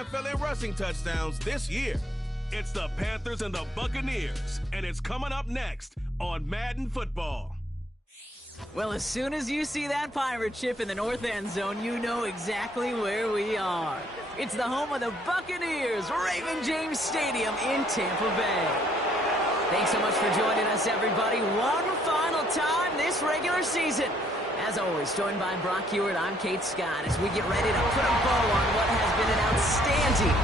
NFL in rushing touchdowns this year. It's the Panthers and the Buccaneers, and it's coming up next on Madden Football. Well, as soon as you see that pirate ship in the north end zone, you know exactly where we are. It's the home of the Buccaneers, Raymond James Stadium in Tampa Bay. Thanks so much for joining us, everybody. One final time this regular season. As always, joined by Brock Hewitt, I'm Kate Scott as we get ready to put a bow on what has been an outstanding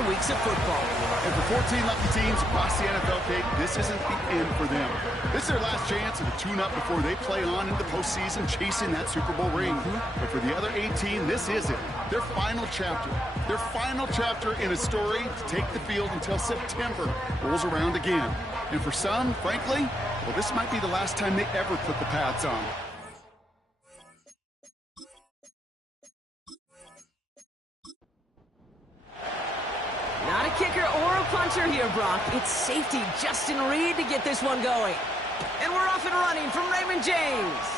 18 weeks of football. And for 14 lucky teams across the NFL, Kate, this isn't the end for them. This is their last chance at a tune-up before they play on into the postseason chasing that Super Bowl ring. But for the other 18, this is it. Their final chapter. Their final chapter in a story to take the field until September rolls around again. And for some, frankly, well, this might be the last time they ever put the pads on. Not a kicker or a puncher here, Brock. It's safety Justin Reed to get this one going. And we're off and running from Raymond James.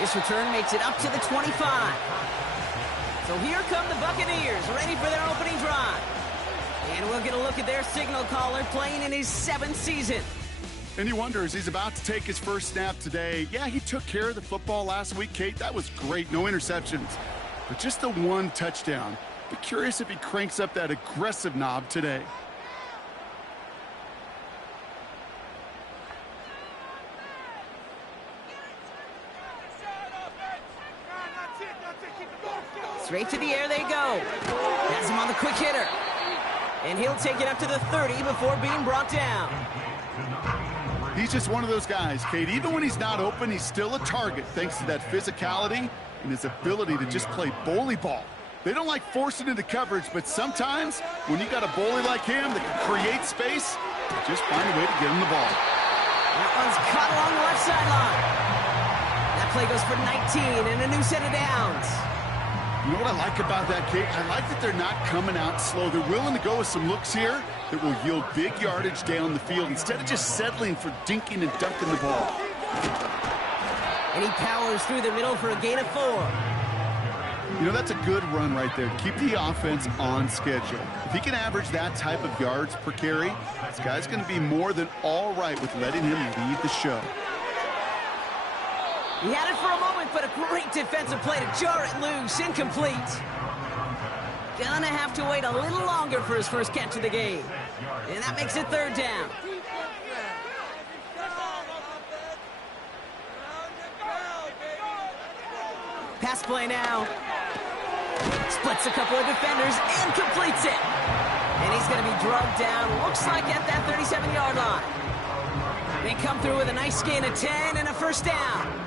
This return makes it up to the 25. So here come the Buccaneers, ready for their opening drive. And we'll get a look at their signal caller playing in his 7th season. And he wonders, he's about to take his first snap today. Yeah, he took care of the football last week, Kate. That was great. No interceptions. But just the one touchdown. Be curious if he cranks up that aggressive knob today. Straight to the air they go. Has him on the quick hitter. And he'll take it up to the 30 before being brought down. He's just one of those guys, Kate. Even when he's not open, he's still a target thanks to that physicality and his ability to just play bully ball. They don't like forcing into coverage, but sometimes when you got a bully like him that can create space, just find a way to get him the ball. That one's caught along the left sideline. That play goes for 19 and a new set of downs. You know what I like about that, Kate? I like that they're not coming out slow. They're willing to go with some looks here that will yield big yardage down the field instead of just settling for dinking and dunking the ball. And he powers through the middle for a gain of 4. You know, that's a good run right there to keep the offense on schedule. If he can average that type of yards per carry, this guy's going to be more than all right with letting him lead the show. He had it for a moment, but a great defensive play to jar it loose. Incomplete. Gonna have to wait a little longer for his first catch of the game. And that makes it 3rd down. Pass play now. Splits a couple of defenders and completes it. And he's going to be drugged down, looks like at that 37-yard line. They come through with a nice gain of 10 and a first down.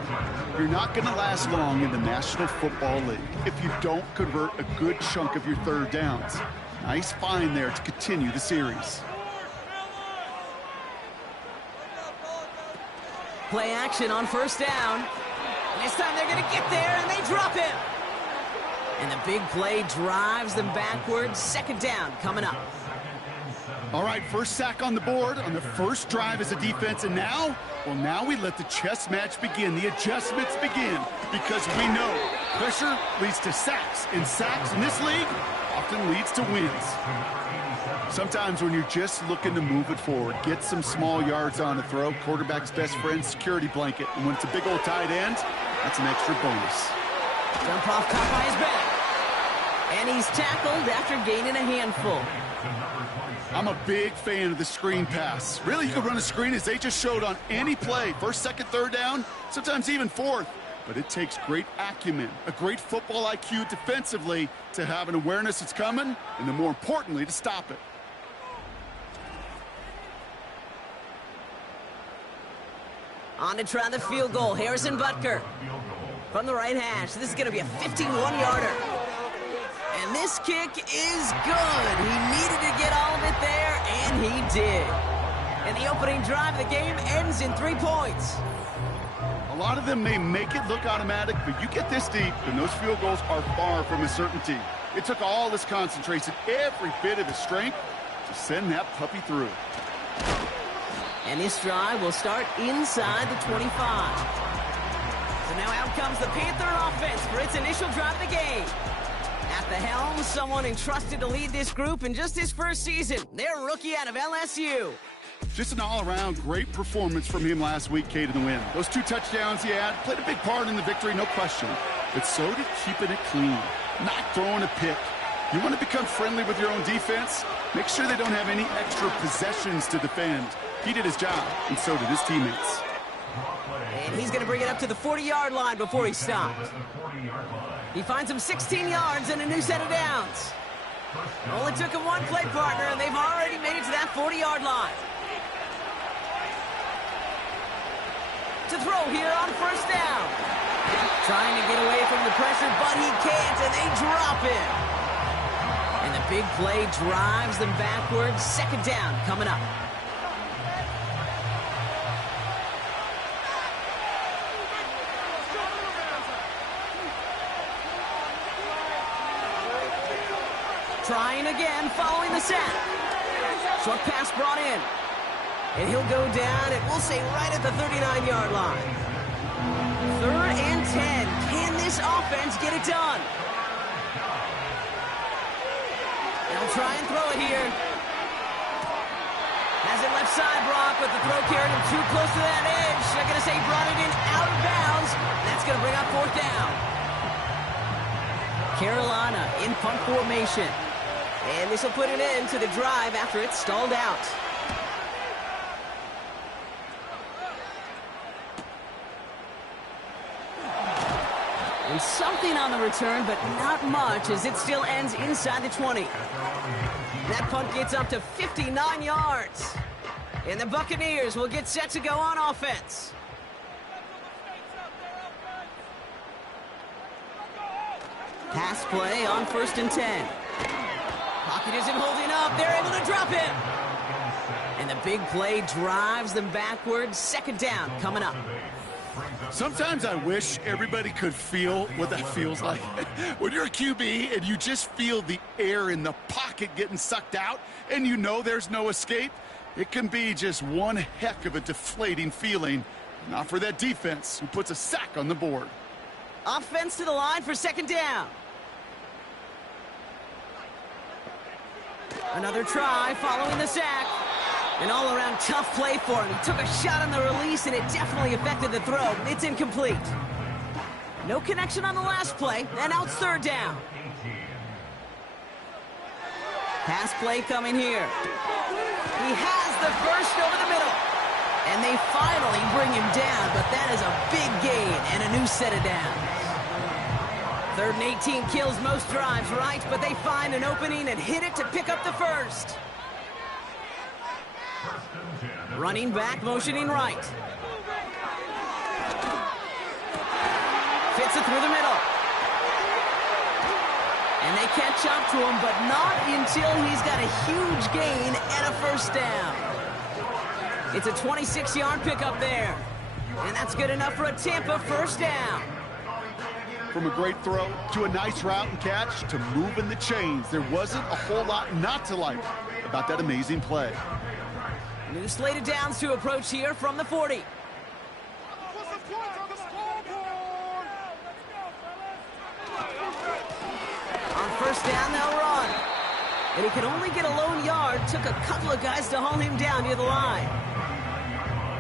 You're not going to last long in the National Football League if you don't convert a good chunk of your 3rd downs. Nice find there to continue the series. Play action on first down. And this time they're going to get there, and they drop him. And the big play drives them backwards. 2nd down coming up. All right, first sack on the board on the first drive as a defense, and now, well, now we let the chess match begin, the adjustments begin, because we know pressure leads to sacks, and sacks in this league often leads to wins. Sometimes when you're just looking to move it forward, get some small yards on a throw, quarterback's best friend, security blanket, and when it's a big old tight end, that's an extra bonus. Jump off, caught by his back. And he's tackled after gaining a handful. I'm a big fan of the screen pass. Really, you can run a screen as they just showed on any play. 1st, 2nd, 3rd down, sometimes even 4th. But it takes great acumen, a great football IQ defensively to have an awareness it's coming, and then more importantly, to stop it. On to try the field goal, Harrison Butker. From the right hash, this is going to be a 51-yarder. And this kick is good. He needed to get all of it there, and he did. And the opening drive of the game ends in 3 points. A lot of them may make it look automatic, but you get this deep, and those field goals are far from a certainty. It took all his concentration, every bit of his strength, to send that puppy through. And this drive will start inside the 25. So now out comes the Panther offense for its initial drive of the game. At the helm, someone entrusted to lead this group in just his first season. Their rookie out of LSU. Just an all-around great performance from him last week, Kate, in the win. Those 2 touchdowns he had played a big part in the victory, no question. But so did keeping it clean, not throwing a pick. You want to become friendly with your own defense? Make sure they don't have any extra possessions to defend. He did his job, and so did his teammates. And he's going to bring it up to the 40-yard line before he stops. He finds him 16 yards and a new set of downs. Only took him one play partner, and they've already made it to that 40-yard line. To throw here on first down. Trying to get away from the pressure, but he can't, and they drop it. And the big play drives them backwards. Second down coming up. Trying again, following the sack. Short pass brought in. And he'll go down, and we'll say right at the 39-yard line. 3rd and 10. Can this offense get it done? They'll try and throw it here. Has it left side, Brock, but the throw carried him too close to that edge. They're going to say brought it in out of bounds. That's going to bring up 4th down. Carolina in punt formation. And this will put an end to the drive after it's stalled out. And something on the return, but not much, as it still ends inside the 20. That punt gets up to 59 yards. And the Buccaneers will get set to go on offense. Pass play on 1st and 10. Pocket isn't holding up. They're able to drop it. And the big play drives them backwards. 2nd down coming up. Sometimes I wish everybody could feel what that feels like. When you're a QB and you just feel the air in the pocket getting sucked out and you know there's no escape, it can be just one heck of a deflating feeling. Not for that defense who puts a sack on the board. Offense to the line for 2nd down. Another try following the sack. An all-around tough play for him. He took a shot on the release, and it definitely affected the throw. It's incomplete. No connection on the last play, and now it's 3rd down. Pass play coming here. He has the first over the middle. And they finally bring him down, but that is a big gain and a new set of downs. 3rd and 18 kills most drives, right? But they find an opening and hit it to pick up the first. Running back, motioning right. Fits it through the middle. And they catch up to him, but not until he's got a huge gain and a first down. It's a 26-yard pickup there. And that's good enough for a Tampa first down. From a great throw to a nice route and catch to moving the chains, there wasn't a whole lot not to like about that amazing play. New slate of downs to approach here from the 40. On first down, they'll run. And he can only get a lone yard. Took a couple of guys to haul him down near the line.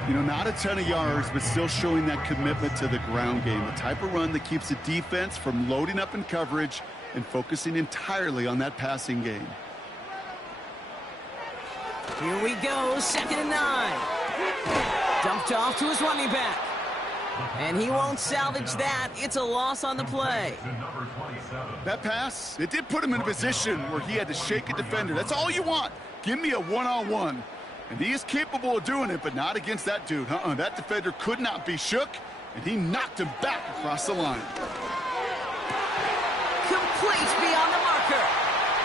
You know, not a ton of yards, but still showing that commitment to the ground game. The type of run that keeps the defense from loading up in coverage and focusing entirely on that passing game. Here we go, 2nd and 9. Dumped off to his running back. And he won't salvage that. It's a loss on the play. That pass, it did put him in a position where he had to shake a defender. That's all you want. Give me a one-on-one. And he is capable of doing it, but not against that dude. That defender could not be shook, and he knocked him back across the line. Complete beyond the marker.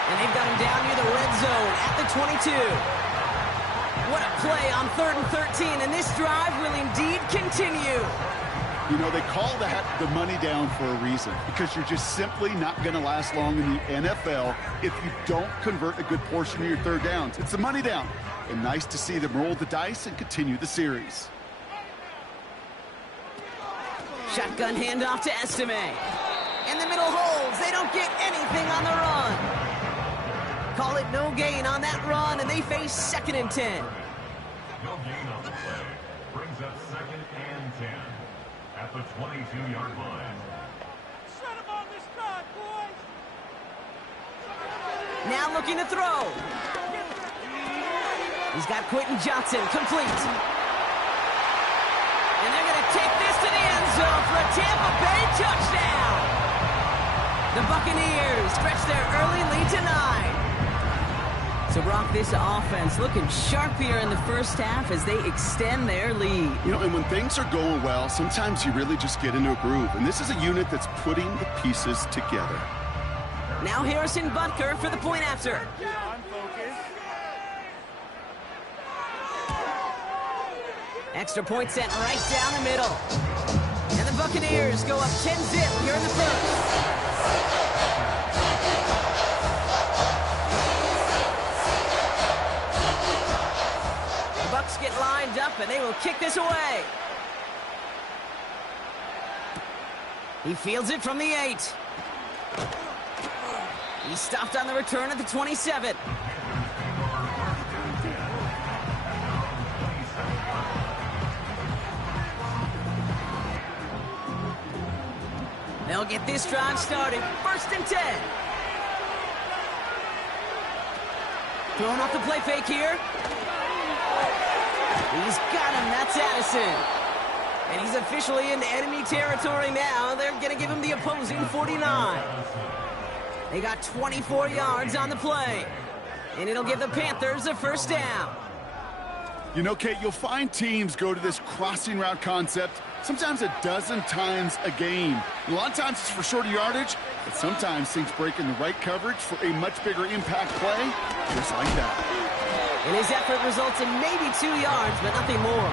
And they've got him down near the red zone at the 22. What a play on 3rd and 13, and this drive will indeed continue. You know, they call that the money down for a reason, because you're just simply not going to last long in the NFL if you don't convert a good portion of your 3rd downs. It's the money down, and nice to see them roll the dice and continue the series. Shotgun handoff to Estime. And the middle holds. They don't get anything on the run. Call it no gain on that run, and they face 2nd and 10. No gain on the play. Brings up 2nd and 10 at the 22-yard line. Shut him on this drive, boys! Now looking to throw. He's got Quentin Johnson, complete. And they're going to take this to the end zone for a Tampa Bay touchdown. The Buccaneers stretch their early lead to 9. So, Brock, this offense looking sharp here in the first half as they extend their lead. You know, and when things are going well, sometimes you really just get into a groove. And this is a unit that's putting the pieces together. Now Harrison Butker for the point after. Extra point sent right down the middle. And the Buccaneers go up 10-zip here in the first. The Bucs get lined up and they will kick this away. He fields it from the 8. He stopped on the return at the 27. They'll get this drive started. 1st and 10. Throwing off the play fake here. He's got him. That's Addison. And he's officially in enemy territory now. They're going to give him the opposing 49. They got 24 yards on the play. And it'll give the Panthers a 1st down. You know, Kate, you'll find teams go to this crossing route concept sometimes a dozen times a game. A lot of times it's for shorter yardage, but sometimes things break in the right coverage for a much bigger impact play, just like that. And his effort results in maybe 2 yards, but nothing more.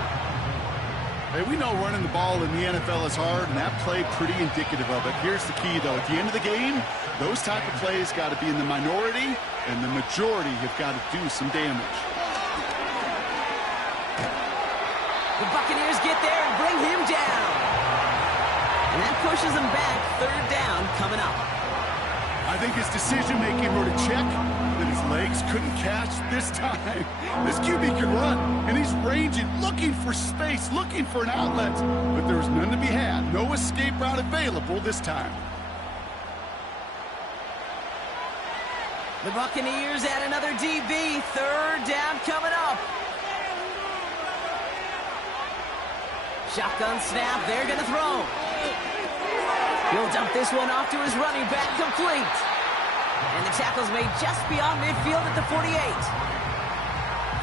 Hey, we know running the ball in the NFL is hard, and that play pretty indicative of it. Here's the key, though. At the end of the game, those type of plays got to be in the minority, and the majority have got to do some damage. The Buccaneers get there and bring him down. And that pushes him back. 3rd down coming up. I think his decision-making wrote a check that his legs couldn't catch this time. This QB can run, and he's ranging, looking for space, looking for an outlet. But there's none to be had. No escape route available this time. The Buccaneers add another DB. 3rd down coming up. Shotgun snap, they're going to throw. He'll dump this one off to his running back, complete. And the tackle's made just beyond midfield at the 48.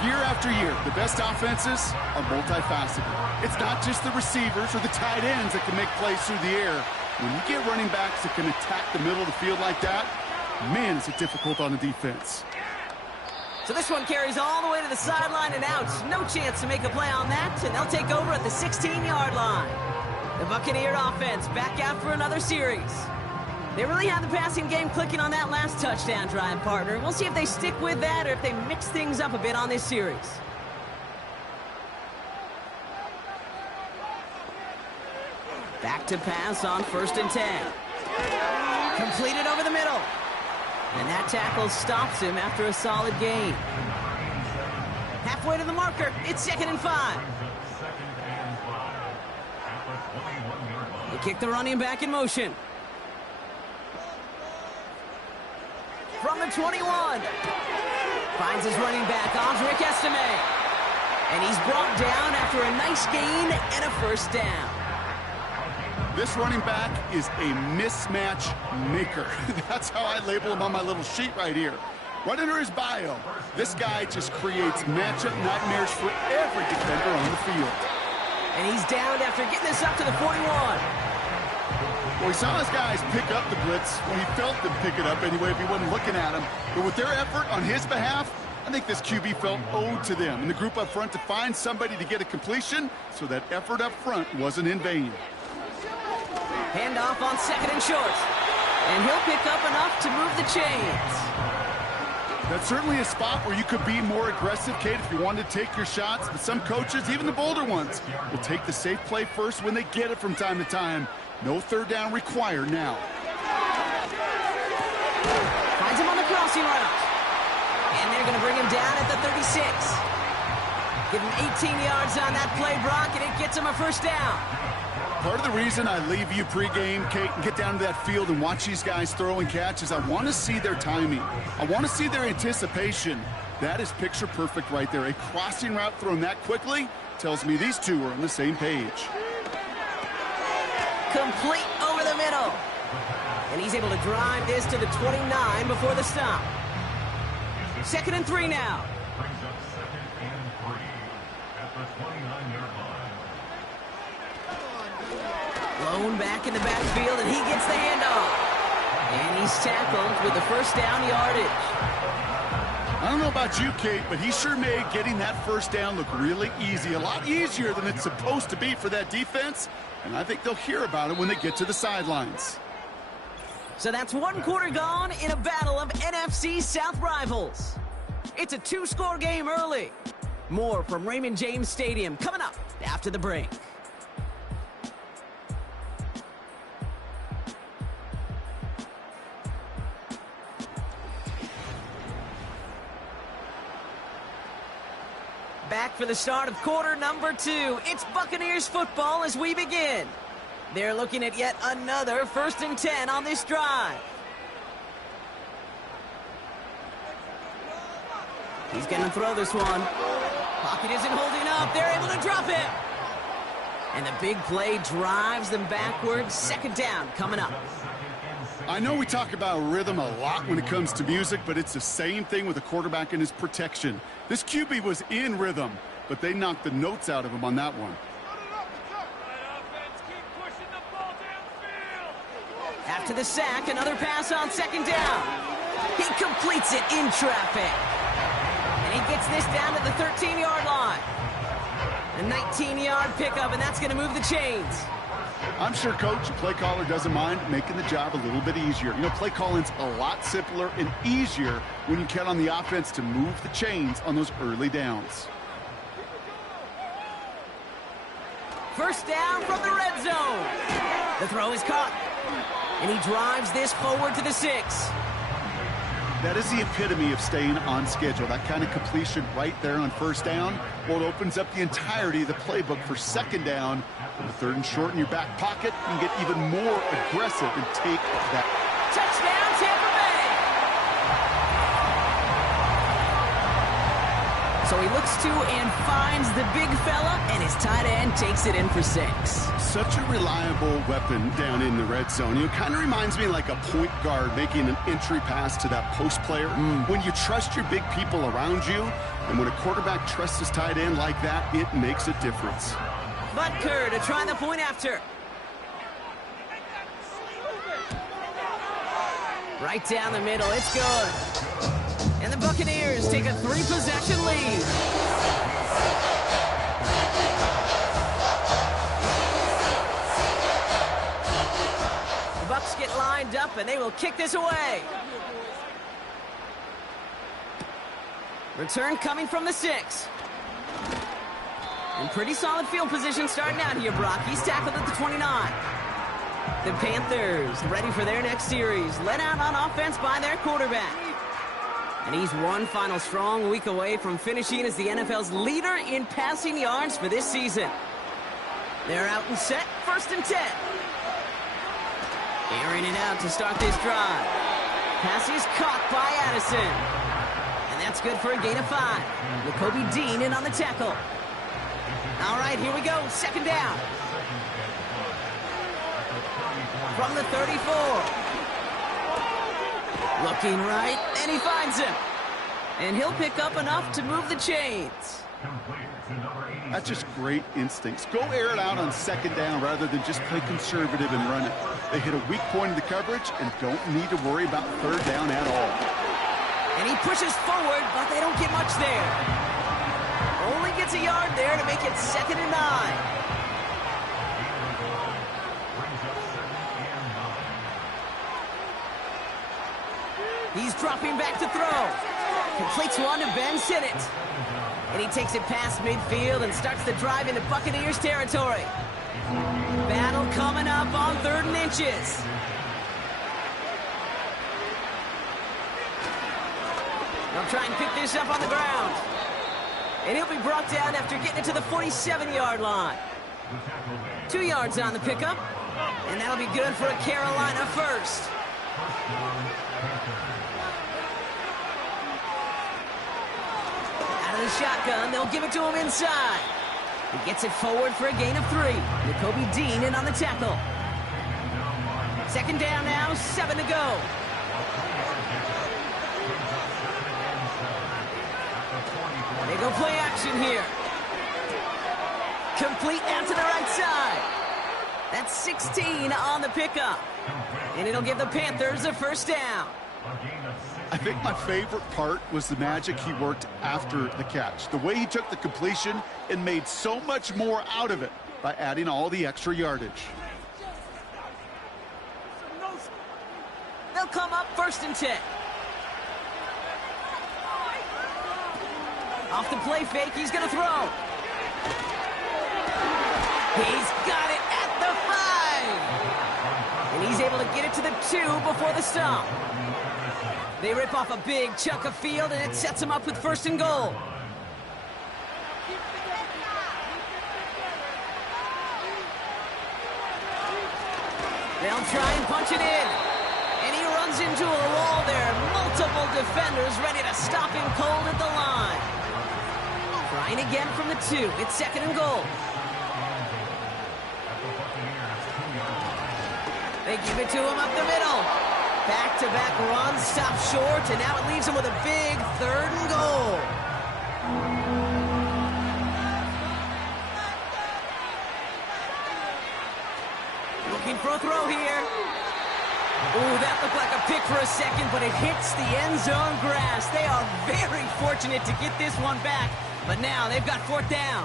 Year after year, the best offenses are multifaceted. It's not just the receivers or the tight ends that can make plays through the air. When you get running backs that can attack the middle of the field like that, man, is it difficult on the defense. So this one carries all the way to the sideline and out. No chance to make a play on that, and they'll take over at the 16-yard line. The Buccaneer offense back out for another series. They really have the passing game clicking on that last touchdown drive, partner. We'll see if they stick with that or if they mix things up a bit on this series. Back to pass on 1st and 10. Completed over the middle. And that tackle stops him after a solid gain. Halfway to the marker, it's 2nd and 5. They kick the running back in motion. From the 21. Finds his running back, Audric Estime. And he's brought down after a nice gain and a 1st down. This running back is a mismatch maker. That's how I label him on my little sheet right here. Right under his bio, this guy just creates matchup nightmares for every defender on the field. And he's downed after getting this up to the 41. Well, he saw his guys pick up the blitz. Well, he felt them pick it up anyway if he wasn't looking at him. But with their effort on his behalf, I think this QB felt owed to them and the group up front to find somebody to get a completion, so that effort up front wasn't in vain. Handoff on 2nd and short. And he'll pick up enough to move the chains. That's certainly a spot where you could be more aggressive, Kate, if you wanted to take your shots. But some coaches, even the bolder ones, will take the safe play first when they get it from time to time. No 3rd down required now. crossing route. And they're going to bring him down at the 36. Give him 18 yards on that play, Brock, and it gets him a first down. Part of the reason I leave you pregame, Kate, and get down to that field and watch these guys throw and catch is I want to see their timing. I want to see their anticipation. That is picture perfect right there. A crossing route thrown that quickly tells me these two are on the same page. Complete over the middle. And he's able to drive this to the 29 before the stop. 2nd and 3 now. Brings up 2nd and 3 at the 29-yard line. Lone back in the backfield, and he gets the handoff. And he's tackled with the first down yardage. I don't know about you, Kate, but he sure made getting that first down look really easy. A lot easier than it's supposed to be for that defense. And I think they'll hear about it when they get to the sidelines. So that's one quarter gone in a battle of NFC South rivals. It's a 2-score game early. More from Raymond James Stadium coming up after the break. Back for the start of quarter number 2. It's Buccaneers football as we begin. They're looking at yet another 1st and 10 on this drive. He's going to throw this one. Pocket isn't holding up. They're able to drop it. And the big play drives them backwards. 2nd down coming up. I know we talk about rhythm a lot when it comes to music, but it's the same thing with a quarterback and his protection. This QB was in rhythm, but they knocked the notes out of him on that one. After the sack, another pass on 2nd down. He completes it in traffic. And he gets this down to the 13-yard line. A 19-yard pickup, and that's going to move the chains. I'm sure coach, play caller doesn't mind making the job a little bit easier. You know, play calling's a lot simpler and easier when you count on the offense to move the chains on those early downs. First down from the red zone. The throw is caught. And he drives this forward to the 6. That is the epitome of staying on schedule. That kind of completion right there on 1st down. Well, it opens up the entirety of the playbook for 2nd down. On the 3rd and short in your back pocket, you can get even more aggressive and take that. Touchdown, Tampa Bay! So he looks to and finds the big fella, and his tight end takes it in for 6. Such a reliable weapon down in the red zone. You know, it kind of reminds me like a point guard making an entry pass to that post player. When you trust your big people around you, and when a quarterback trusts his tight end like that, it makes a difference. Butker to try the point after. Right down the middle, it's good. And the Buccaneers take a 3-possession lead. The Bucs get lined up, and they will kick this away. Return coming from the 6. And pretty solid field position starting out here, Brock. He's tackled at the 29. The Panthers ready for their next series, led out on offense by their quarterback. And he's one final strong week away from finishing as the NFL's leader in passing yards for this season. They're out and set, 1st and 10. Airing it out to start this drive. Pass is caught by Addison. And that's good for a gain of 5. N'Kobe Dean in on the tackle. All right, here we go. 2nd down. From the 34. Looking right, and he finds him. And he'll pick up enough to move the chains. That's just great instincts. Go air it out on 2nd down rather than just play conservative and run it. They hit a weak point in the coverage and don't need to worry about 3rd down at all. And he pushes forward, but they don't get much there. Only gets a yard there to make it 2nd and 9. He's dropping back to throw. Completes one to Ben Sinnott. And he takes it past midfield and starts the drive into Buccaneers territory. Battle coming up on 3rd and inches. They'll try and pick this up on the ground. And he'll be brought down after getting it to the 47-yard line. 2 yards on the pickup. And that'll be good for a Carolina first. Out of the shotgun, they'll give it to him inside. He gets it forward for a gain of 3. Nakobe Dean in on the tackle. Second down now, 7 to go. They go play action here. Complete out to the right side. That's 16 on the pickup. And it'll give the Panthers a first down. I think my favorite part was the magic he worked after the catch. The way he took the completion and made so much more out of it by adding all the extra yardage. They'll come up 1st and 10. Off the play fake, he's going to throw. He's got it at the 5. And he's able to get it to the 2 before the stop. They rip off a big chunk of field, and it sets them up with 1st and goal. They'll try and punch it in. And he runs into a wall there. Multiple defenders ready to stop him cold at the line. Trying again from the 2. It's 2nd and goal. They give it to him up the middle. Back-to-back runs, stop short, and now it leaves him with a big 3rd and goal. Looking for a throw here. Ooh, that looked like a pick for a second, but it hits the end zone grass. They are very fortunate to get this one back, but now they've got 4th down.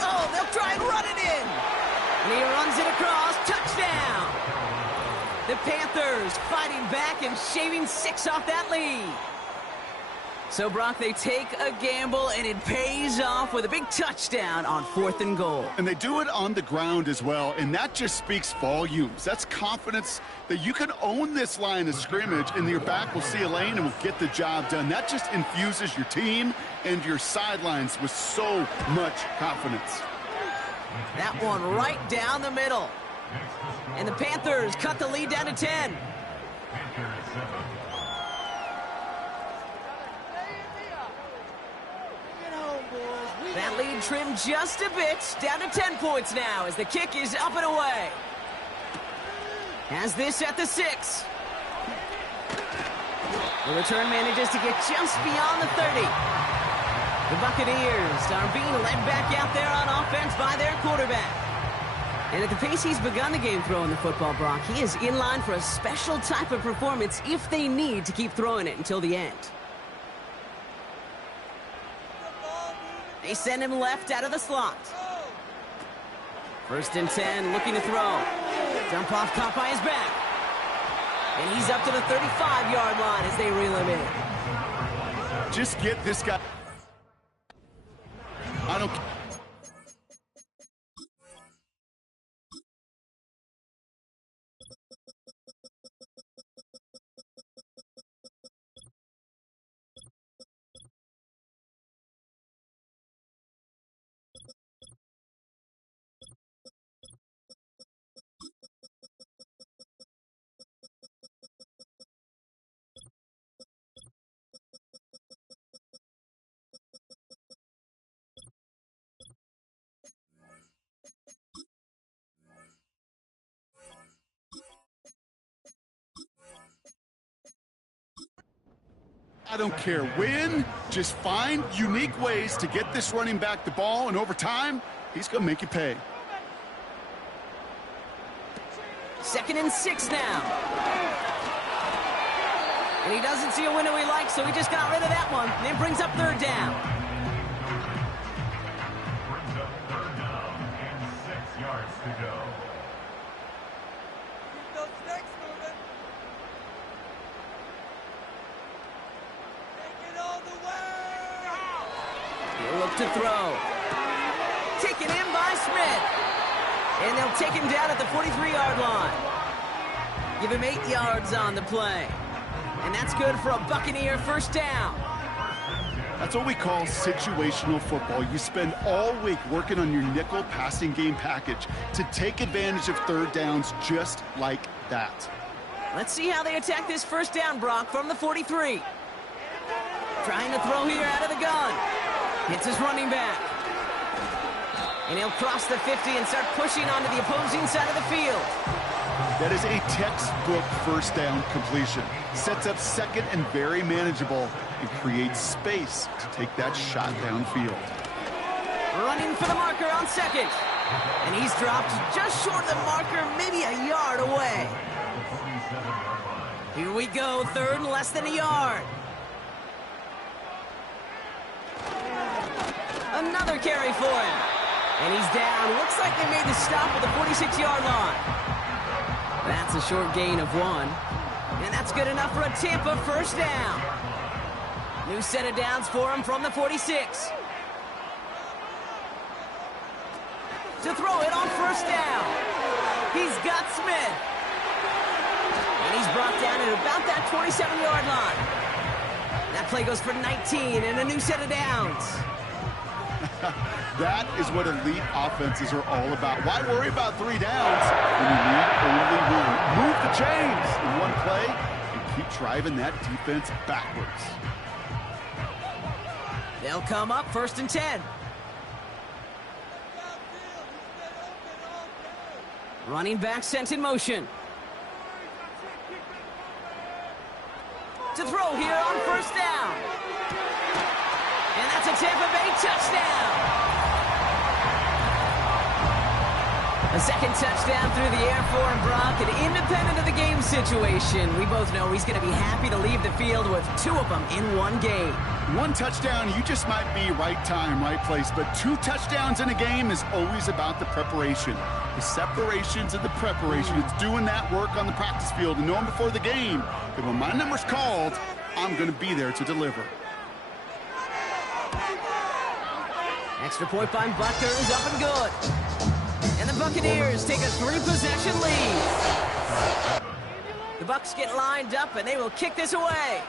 Oh, they'll try and run it in. And he runs it across. Touchdown. The Panthers fighting back and shaving 6 off that lead. So, Brock, they take a gamble, and it pays off with a big touchdown on 4th and goal. And they do it on the ground as well, and that just speaks volumes. That's confidence that you can own this line of scrimmage, and your back will see a lane and will get the job done. That just infuses your team and your sidelines with so much confidence. That one right down the middle. And the Panthers cut the lead down to 10. That lead trimmed just a bit, down to 10 points now as the kick is up and away. Has this at the 6. The return manages to get just beyond the 30. The Buccaneers are being led back out there on offense by their quarterback. And at the pace he's begun the game throwing the football, Brock, he is in line for a special type of performance if they need to keep throwing it until the end. They send him left out of the slot. 1st and 10, looking to throw. Dump off caught by his back. And he's up to the 35-yard line as they reel him in. Just get this guy. I don't. I don't care when, just find unique ways to get this running back the ball, and over time, he's going to make you pay. 2nd and 6 now. And he doesn't see a window he likes, so he just got rid of that one. And it brings up 3rd down. Brings up 3rd down and 6 yards to go. Keep those sticks moving. Take it all the way. He'll look to throw. Taken in by Smith. And they'll take him down at the 43-yard line. Give him 8 yards on the play. And that's good for a Buccaneer first down. That's what we call situational football. You spend all week working on your nickel passing game package to take advantage of third downs just like that. Let's see how they attack this first down, Brock, from the 43. Trying to throw here out of the gun. Hits his running back. And he'll cross the 50 and start pushing onto the opposing side of the field. That is a textbook first down completion. Sets up second and very manageable and creates space to take that shot downfield. Running for the marker on second. And he's dropped just short of the marker, maybe a yard away. Here we go, third and less than a yard. Another carry for him. And he's down. Looks like they made the stop at the 46-yard line. That's a short gain of 1. And that's good enough for a Tampa first down. New set of downs for him from the 46. To throw it on first down. He's got Smith. And he's brought down at about that 27-yard line. That play goes for 19 and a new set of downs. That is what elite offenses are all about. Why worry about 3 downs when you need only 1? Move the chains in one play and keep driving that defense backwards. They'll come up first and 10. Running back sent in motion. To throw here on first down. And that's a Tampa Bay touchdown. A second touchdown through the air for him, Brock, and independent of the game situation, we both know he's going to be happy to leave the field with 2 of them in one game. 1 touchdown, you just might be right time, right place, but 2 touchdowns in a game is always about the preparation. The separations and the preparation. It's doing that work on the practice field and knowing before the game that when my number's called, I'm going to be there to deliver. Extra point by Butker is up and good. And the Buccaneers take a 3-possession lead. The Bucs get lined up and they will kick this away.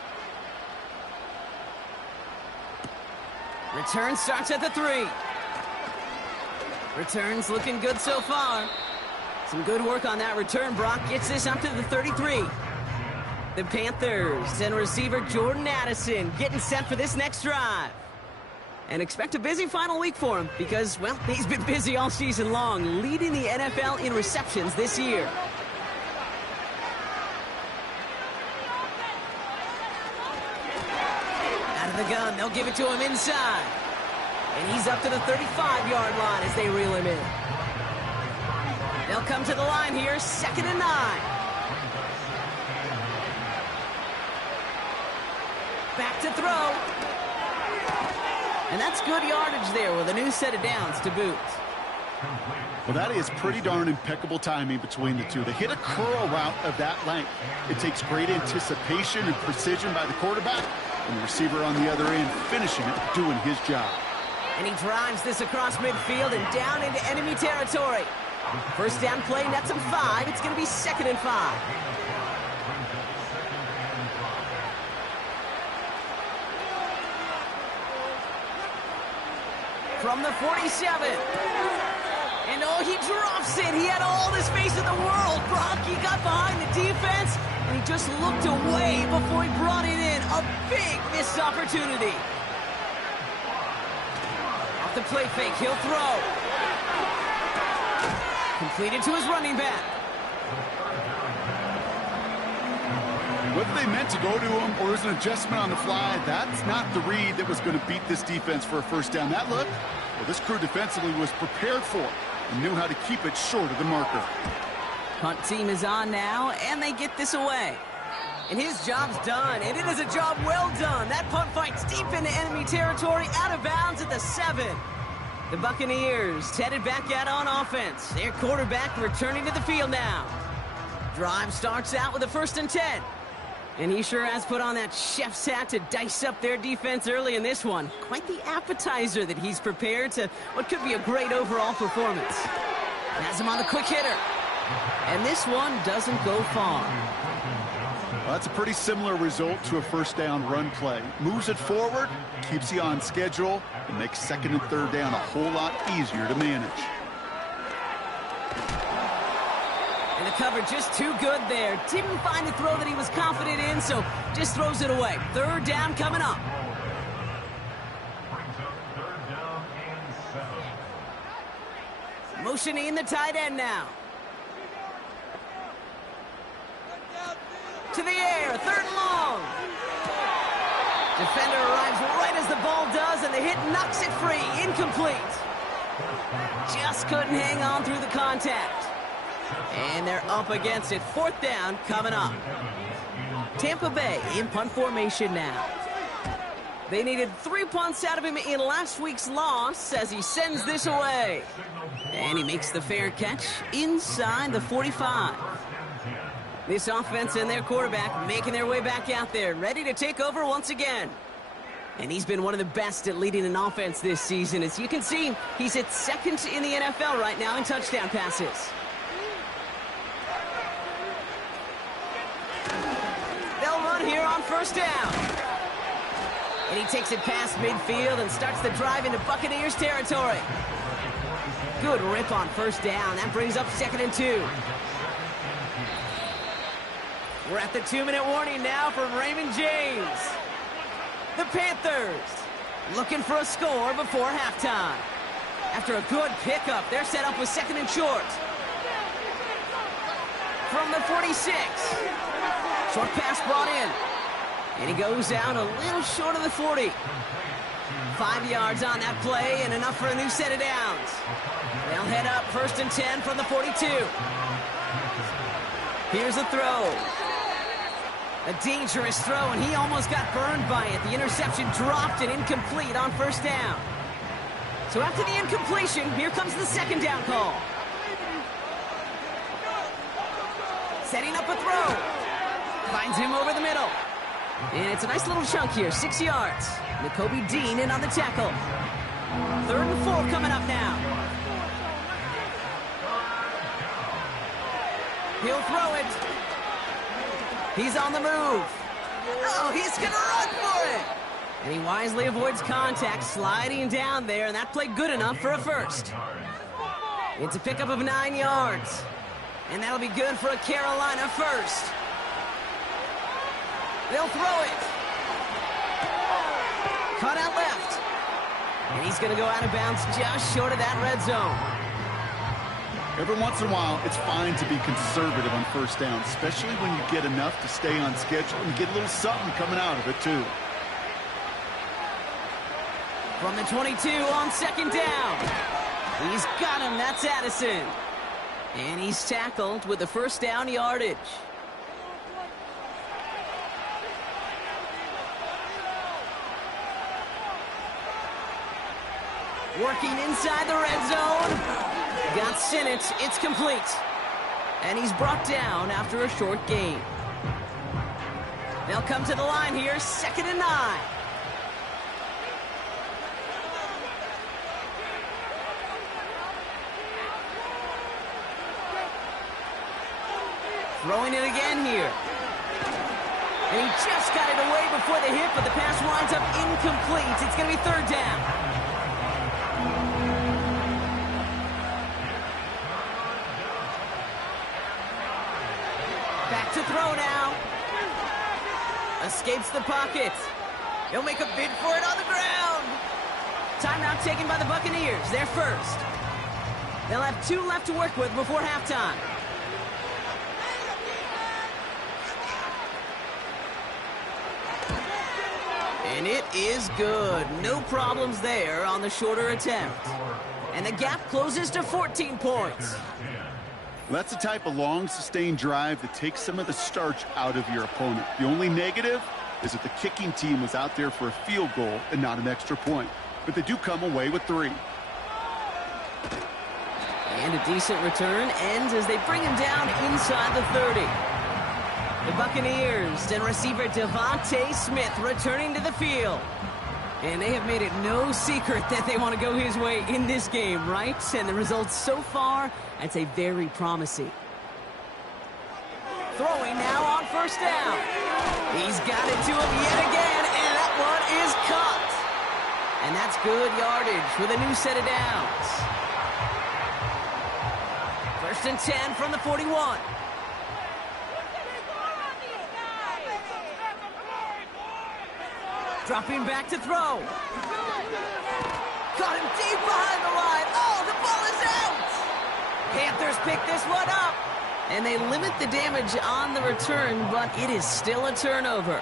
Return starts at the 3. Returns looking good so far. Some good work on that return. Brock gets this up to the 33. The Panthers and receiver Jordan Addison getting set for this next drive. And expect a busy final week for him because, well, he's been busy all season long, leading the NFL in receptions this year. Out of the gun, they'll give it to him inside. And he's up to the 35-yard line as they reel him in. They'll come to the line here, 2nd and 9. Back to throw. And that's good yardage there with a new set of downs to boot. Well, that is pretty darn impeccable timing between the two. They hit a curl route of that length. It takes great anticipation and precision by the quarterback, and the receiver on the other end finishing it, doing his job. And he drives this across midfield and down into enemy territory. First down play, nets him 5. It's going to be 2nd and 5. From the 47. And oh, he drops it. He had all the space in the world. Brock, he got behind the defense, and he just looked away before he brought it in. A big missed opportunity. Off the play fake, he'll throw. Completed to his running back. Whether they meant to go to him or it was an adjustment on the fly, that's not the read that was going to beat this defense for a first down. That look, well, this crew defensively was prepared for it and knew how to keep it short of the marker. Punt team is on now, and they get this away. And his job's done, and it is a job well done. That punt fights deep into enemy territory, out of bounds at the 7. The Buccaneers headed back out on offense. Their quarterback returning to the field now. Drive starts out with a 1st and 10. And he sure has put on that chef's hat to dice up their defense early in this one. Quite the appetizer that he's prepared to what could be a great overall performance. Has him on the quick hitter. And this one doesn't go far. Well, that's a pretty similar result to a first down run play. Moves it forward, keeps you on schedule, and makes second and third down a whole lot easier to manage. And the cover just too good there. Didn't find a throw that he was confident in, so just throws it away. Third down coming up. Motioning the tight end now. To the air, third and long. Defender arrives right as the ball does, and the hit knocks it free. Incomplete. Just couldn't hang on through the contact. And they're up against it. Fourth down coming up. Tampa Bay in punt formation now. They needed 3 punts out of him in last week's loss as he sends this away. And he makes the fair catch inside the 45. This offense and their quarterback making their way back out there, ready to take over once again. And he's been one of the best at leading an offense this season. As you can see, he's at second in the NFL right now in touchdown passes. They'll run here on first down. And he takes it past midfield and starts the drive into Buccaneers territory. Good rip on first down. That brings up second and 2. We're at the 2-minute warning now from Raymond James. The Panthers looking for a score before halftime. After a good pickup, they're set up with second and short. From the 46. Short pass brought in. And he goes out a little short of the 40. 5 yards on that play and enough for a new set of downs. They'll head up first and 10 from the 42. Here's a throw. A dangerous throw, and he almost got burned by it. The interception dropped and incomplete on first down. So after the incompletion, here comes the second down call. Setting up a throw. Finds him over the middle. And it's a nice little chunk here, 6 yards. Nakobe Dean in on the tackle. Third and 4 coming up now. He'll throw it. He's on the move. Oh, he's going to run for it. And he wisely avoids contact, sliding down there, and that played good enough for a first. It's a pickup of 9 yards. And that'll be good for a Carolina first. They'll throw it. Cut out left. And he's going to go out of bounds just short of that red zone. Every once in a while, it's fine to be conservative on first down, especially when you get enough to stay on schedule and get a little something coming out of it, too. From the 22 on second down. He's got him. That's Addison. And he's tackled with the first down yardage. Working inside the red zone. Got Sinnott. It's complete. And he's brought down after a short gain. They'll come to the line here, second and 9. Throwing it again here. And he just got it away before the hit, but the pass winds up incomplete. It's going to be third down. Back to throw now. Escapes the pocket. He'll make a bid for it on the ground. Timeout taken by the Buccaneers. They're first. They'll have 2 left to work with before halftime. And it is good. No problems there on the shorter attempt. And the gap closes to 14 points. That's the type of long, sustained drive that takes some of the starch out of your opponent. The only negative is that the kicking team was out there for a field goal and not an extra point. But they do come away with 3. And a decent return ends as they bring him down inside the 30. The Buccaneers and receiver Devontae Smith returning to the field. And they have made it no secret that they want to go his way in this game, right? And the results so far, I'd say very promising. Throwing now on first down. He's got it to him yet again, and that one is caught. And that's good yardage with a new set of downs. 1st and 10 from the 41. Dropping back to throw. Got him deep behind the line. Oh, the ball is out. Panthers pick this one up. And they limit the damage on the return, but it is still a turnover.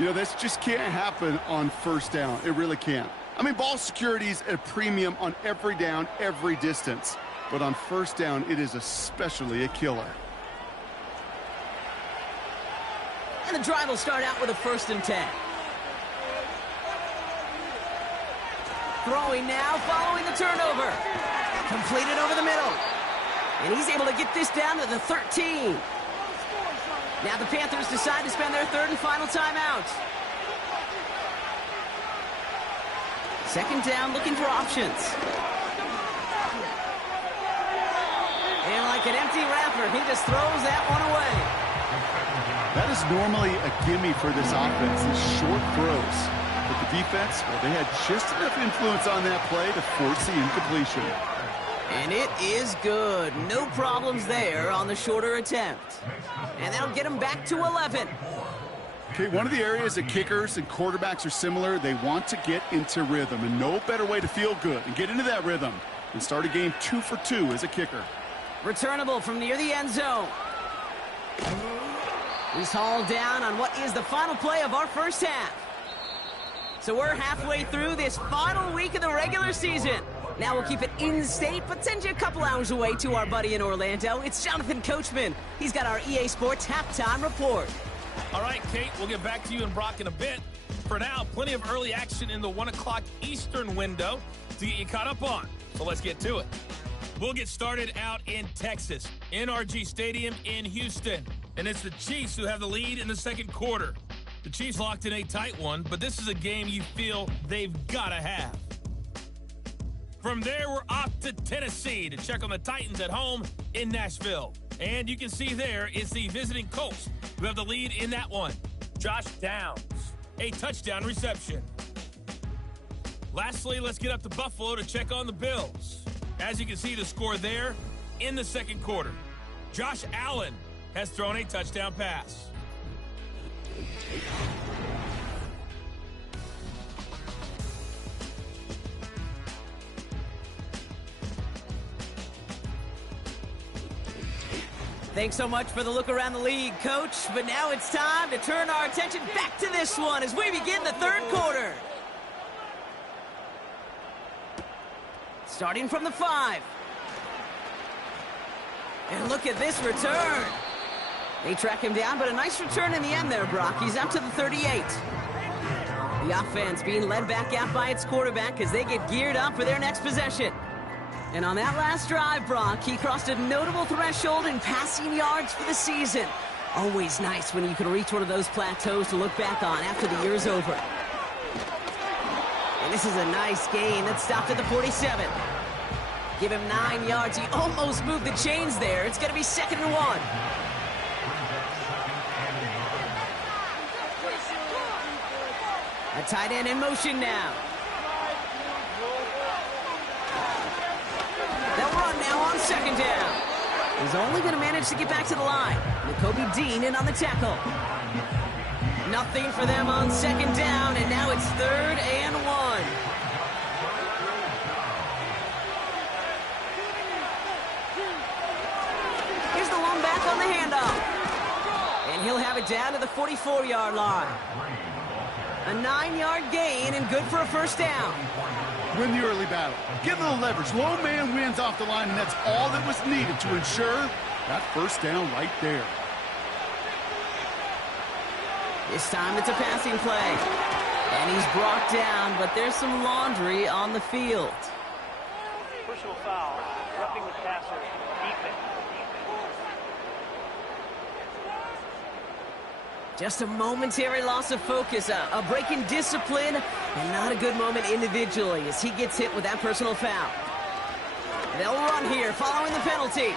You know, this just can't happen on first down. It really can't. I mean, ball security is at a premium on every down, every distance. But on first down, it is especially a killer. And the drive will start out with a 1st and 10. Throwing now, following the turnover. Completed over the middle. And he's able to get this down to the 13. Now the Panthers decide to spend their 3rd and final timeout. 2nd down, looking for options. And like an empty wrapper, he just throws that one away. That is normally a gimme for this offense, these short throws. But the defense, well, they had just enough influence on that play to force the incompletion. And it is good. No problems there on the shorter attempt. And that'll get them back to 11. Okay, one of the areas that kickers and quarterbacks are similar, they want to get into rhythm. And no better way to feel good and get into that rhythm than start a game 2 for 2 as a kicker. Returnable from near the end zone. He's hauled down on what is the final play of our first half. So we're halfway through this final week of the regular season. Now we'll keep it in-state, but send you a couple hours away to our buddy in Orlando. It's Jonathan Coachman. He's got our EA Sports halftime report. All right, Kate, we'll get back to you and Brock in a bit. For now, plenty of early action in the 1 o'clock Eastern window to get you caught up on. So let's get to it. We'll get started out in Texas, NRG Stadium in Houston. And it's the Chiefs who have the lead in the 2nd quarter. The Chiefs locked in a tight one, but this is a game you feel they've got to have. From there, we're off to Tennessee to check on the Titans at home in Nashville. And you can see there it's the visiting Colts who have the lead in that one. Josh Downs, a touchdown reception. Lastly, let's get up to Buffalo to check on the Bills. As you can see the score there in the 2nd quarter. Josh Allen has thrown a touchdown pass. Thanks so much for the look around the league, Coach. But now it's time to turn our attention back to this one as we begin the 3rd quarter. Starting from the 5. And look at this return. They track him down, but a nice return in the end there, Brock. He's up to the 38. The offense being led back out by its quarterback as they get geared up for their next possession. And on that last drive, Brock, he crossed a notable threshold in passing yards for the season. Always nice when you can reach one of those plateaus to look back on after the year's over. And this is a nice gain that stopped at the 47. Give him 9 yards. He almost moved the chains there. It's going to be 2nd and 1. A tight end in motion now. They'll run now on 2nd down. He's only going to manage to get back to the line. Nakobe Dean in on the tackle. Nothing for them on 2nd down, and now it's 3rd and 1. Here's the one back on the handoff. And he'll have it down to the 44-yard line. A 9-yard gain and good for a 1st down. Win the early battle. Get a little leverage. Low man wins off the line, and that's all that was needed to ensure that 1st down right there. This time it's a passing play. And he's brought down, but there's some laundry on the field. Personal foul, roughing the passer, defense. Just a momentary loss of focus, a break in discipline, and not a good moment individually as he gets hit with that personal foul. They'll run here following the penalty.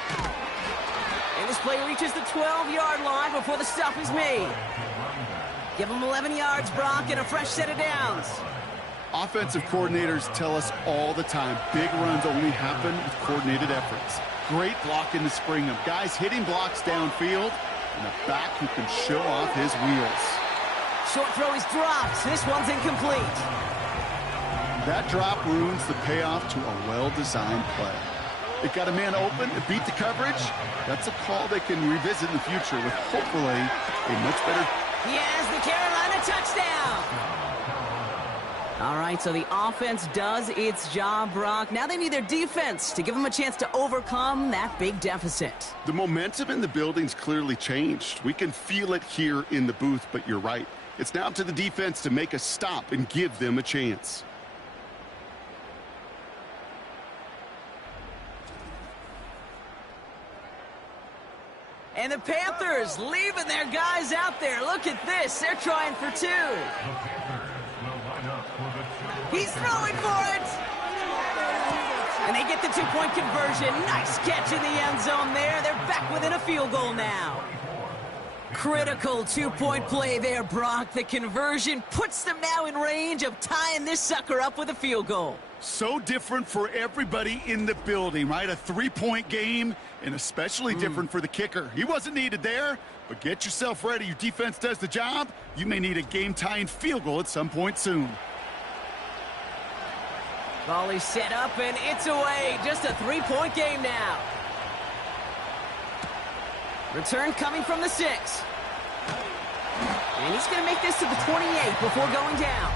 And this play reaches the 12-yard line before the stop is made. Give him 11 yards, Brock, and a fresh set of downs. Offensive coordinators tell us all the time, big runs only happen with coordinated efforts. Great blocking to spring them. Guys hitting blocks downfield, and a back who can show off his wheels. Short throw is dropped. This one's incomplete. That drop ruins the payoff to a well-designed play. It got a man open to beat the coverage. That's a call they can revisit in the future with hopefully a much better... He has the Carolina touchdown. All right, so the offense does its job, Brock. Now they need their defense to give them a chance to overcome that big deficit. The momentum in the building's clearly changed. We can feel it here in the booth, but you're right. It's now up to the defense to make a stop and give them a chance. And the Panthers leaving their guys out there. Look at this. They're trying for two. He's throwing for it. And they get the two-point conversion. Nice catch in the end zone there. They're back within a field goal now. Critical two-point play there, Brock. The conversion puts them now in range of tying this sucker up with a field goal. So different for everybody in the building, right? A three-point game, and especially different for the kicker. He wasn't needed there, but get yourself ready. Your defense does the job. You may need a game-tying field goal at some point soon. Volley set up, and it's away. Just a three-point game now. Return coming from the 6. And he's going to make this to the 28 before going down.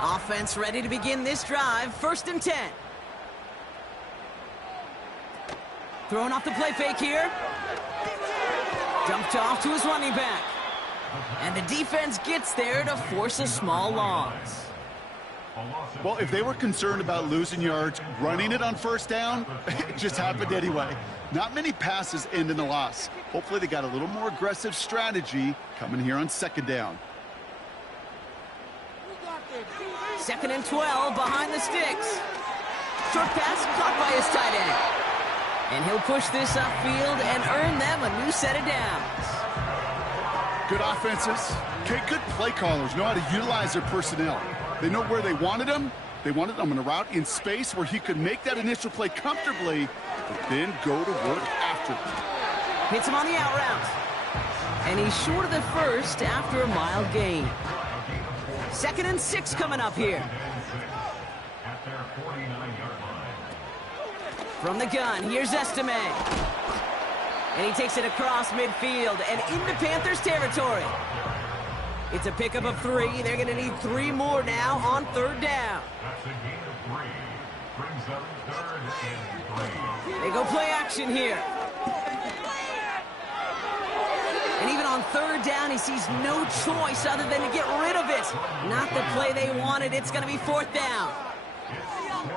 Offense ready to begin this drive. 1st and 10. Throwing off the play fake here. Dumped off to his running back. And the defense gets there to force a small loss. Well, if they were concerned about losing yards, running it on 1st down, it just happened anyway. Not many passes end in a loss. Hopefully they got a little more aggressive strategy coming here on 2nd down. 2nd and 12 behind the sticks. Short pass caught by his tight end. And he'll push this upfield and earn them a new set of downs. Good offenses. Okay, good play callers know how to utilize their personnel. They know where they wanted them. They wanted them on a route in space where he could make that initial play comfortably, but then go to work after it. Hits him on the out route. And he's short of the first after a mild gain. 2nd and 6 coming up here. From the gun, here's Estime. And he takes it across midfield and into Panthers territory. It's a pickup of 3. They're going to need 3 more now on 3rd down. They go play action here. And even on 3rd down, he sees no choice other than to get rid of it. Not the play they wanted. It's going to be 4th down.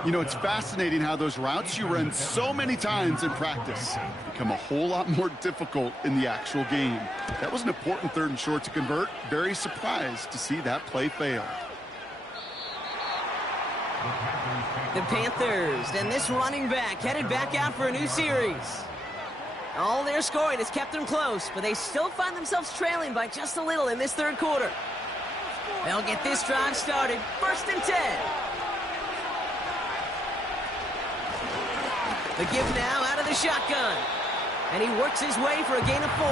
You know, it's fascinating how those routes you run so many times in practice become a whole lot more difficult in the actual game. That was an important 3rd and short to convert. Very surprised to see that play fail. The Panthers and this running back headed back out for a new series. All their scoring has kept them close, but they still find themselves trailing by just a little in this 3rd quarter. They'll get this drive started. 1st and 10. The give now out of the shotgun. And he works his way for a gain of 4.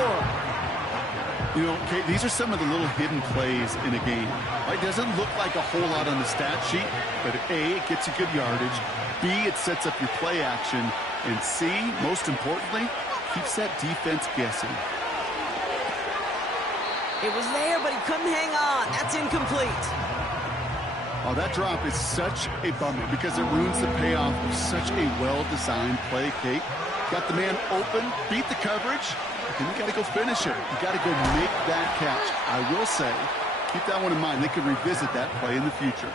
You know, Kate, these are some of the little hidden plays in a game. It doesn't look like a whole lot on the stat sheet, but A, it gets you good yardage. B, it sets up your play action. And C, most importantly, keeps that defense guessing. It was there, but he couldn't hang on. That's incomplete. Oh, that drop is such a bummer because it ruins the payoff of such a well-designed play, Kate. Got the man open, beat the coverage, then you got to go finish it. You got to go make that catch. I will say, keep that one in mind. They could revisit that play in the future.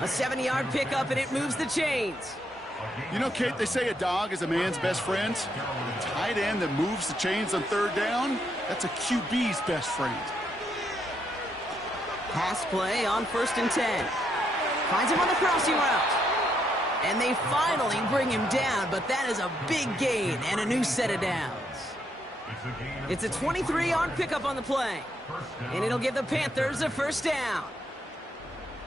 A 7-yard pickup, and it moves the chains. You know, Kate, they say a dog is a man's best friend. The tight end that moves the chains on third down, that's a QB's best friend. Pass play on 1st and 10. Finds him on the crossing route. And they finally bring him down, but that is a big gain and a new set of downs. It's a 23-yard pickup on the play, and it'll give the Panthers a first down.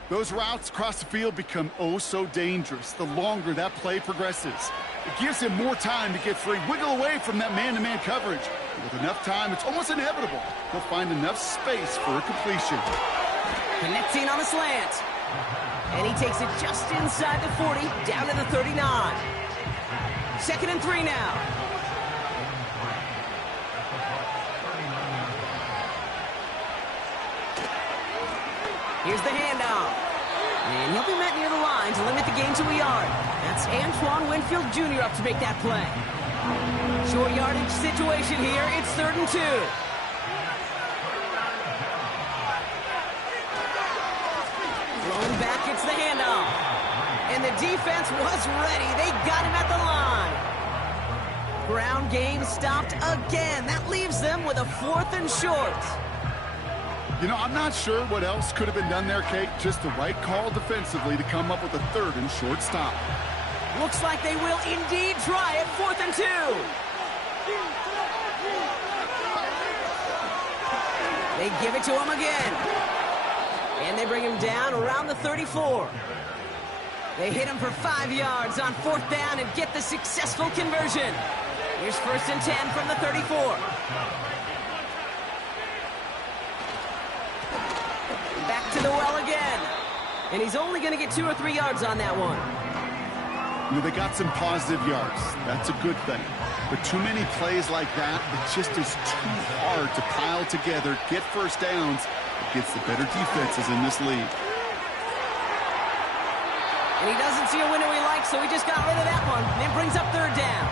Those routes across the field become oh so dangerous the longer that play progresses. It gives him more time to get free, wiggle away from that man-to-man coverage. And with enough time, it's almost inevitable. He'll find enough space for a completion. Connecting on the slant. And he takes it just inside the 40, down to the 39. 2nd and 3 now. Here's the handoff. And he'll be met near the line to limit the gain to a yard. That's Antoine Winfield Jr. up to make that play. Short yardage situation here. It's 3rd and 2. Thrown back, it's the handoff. And the defense was ready. They got him at the line. Ground game stopped again. That leaves them with a 4th and short. You know, I'm not sure what else could have been done there, Kate. Just the right call defensively to come up with a 3rd and short stop. Looks like they will indeed try it. 4th and 2. They give it to him again. And they bring him down around the 34. They hit him for 5 yards on 4th down and get the successful conversion. Here's 1st and 10 from the 34. Back to the well again. And he's only going to get 2 or 3 yards on that one. You know, they got some positive yards. That's a good thing. But too many plays like that, it just is too hard to pile together, get first downs against the better defenses in this league. And he doesn't see a window he likes, so he just got rid of that one. And it brings up 3rd down.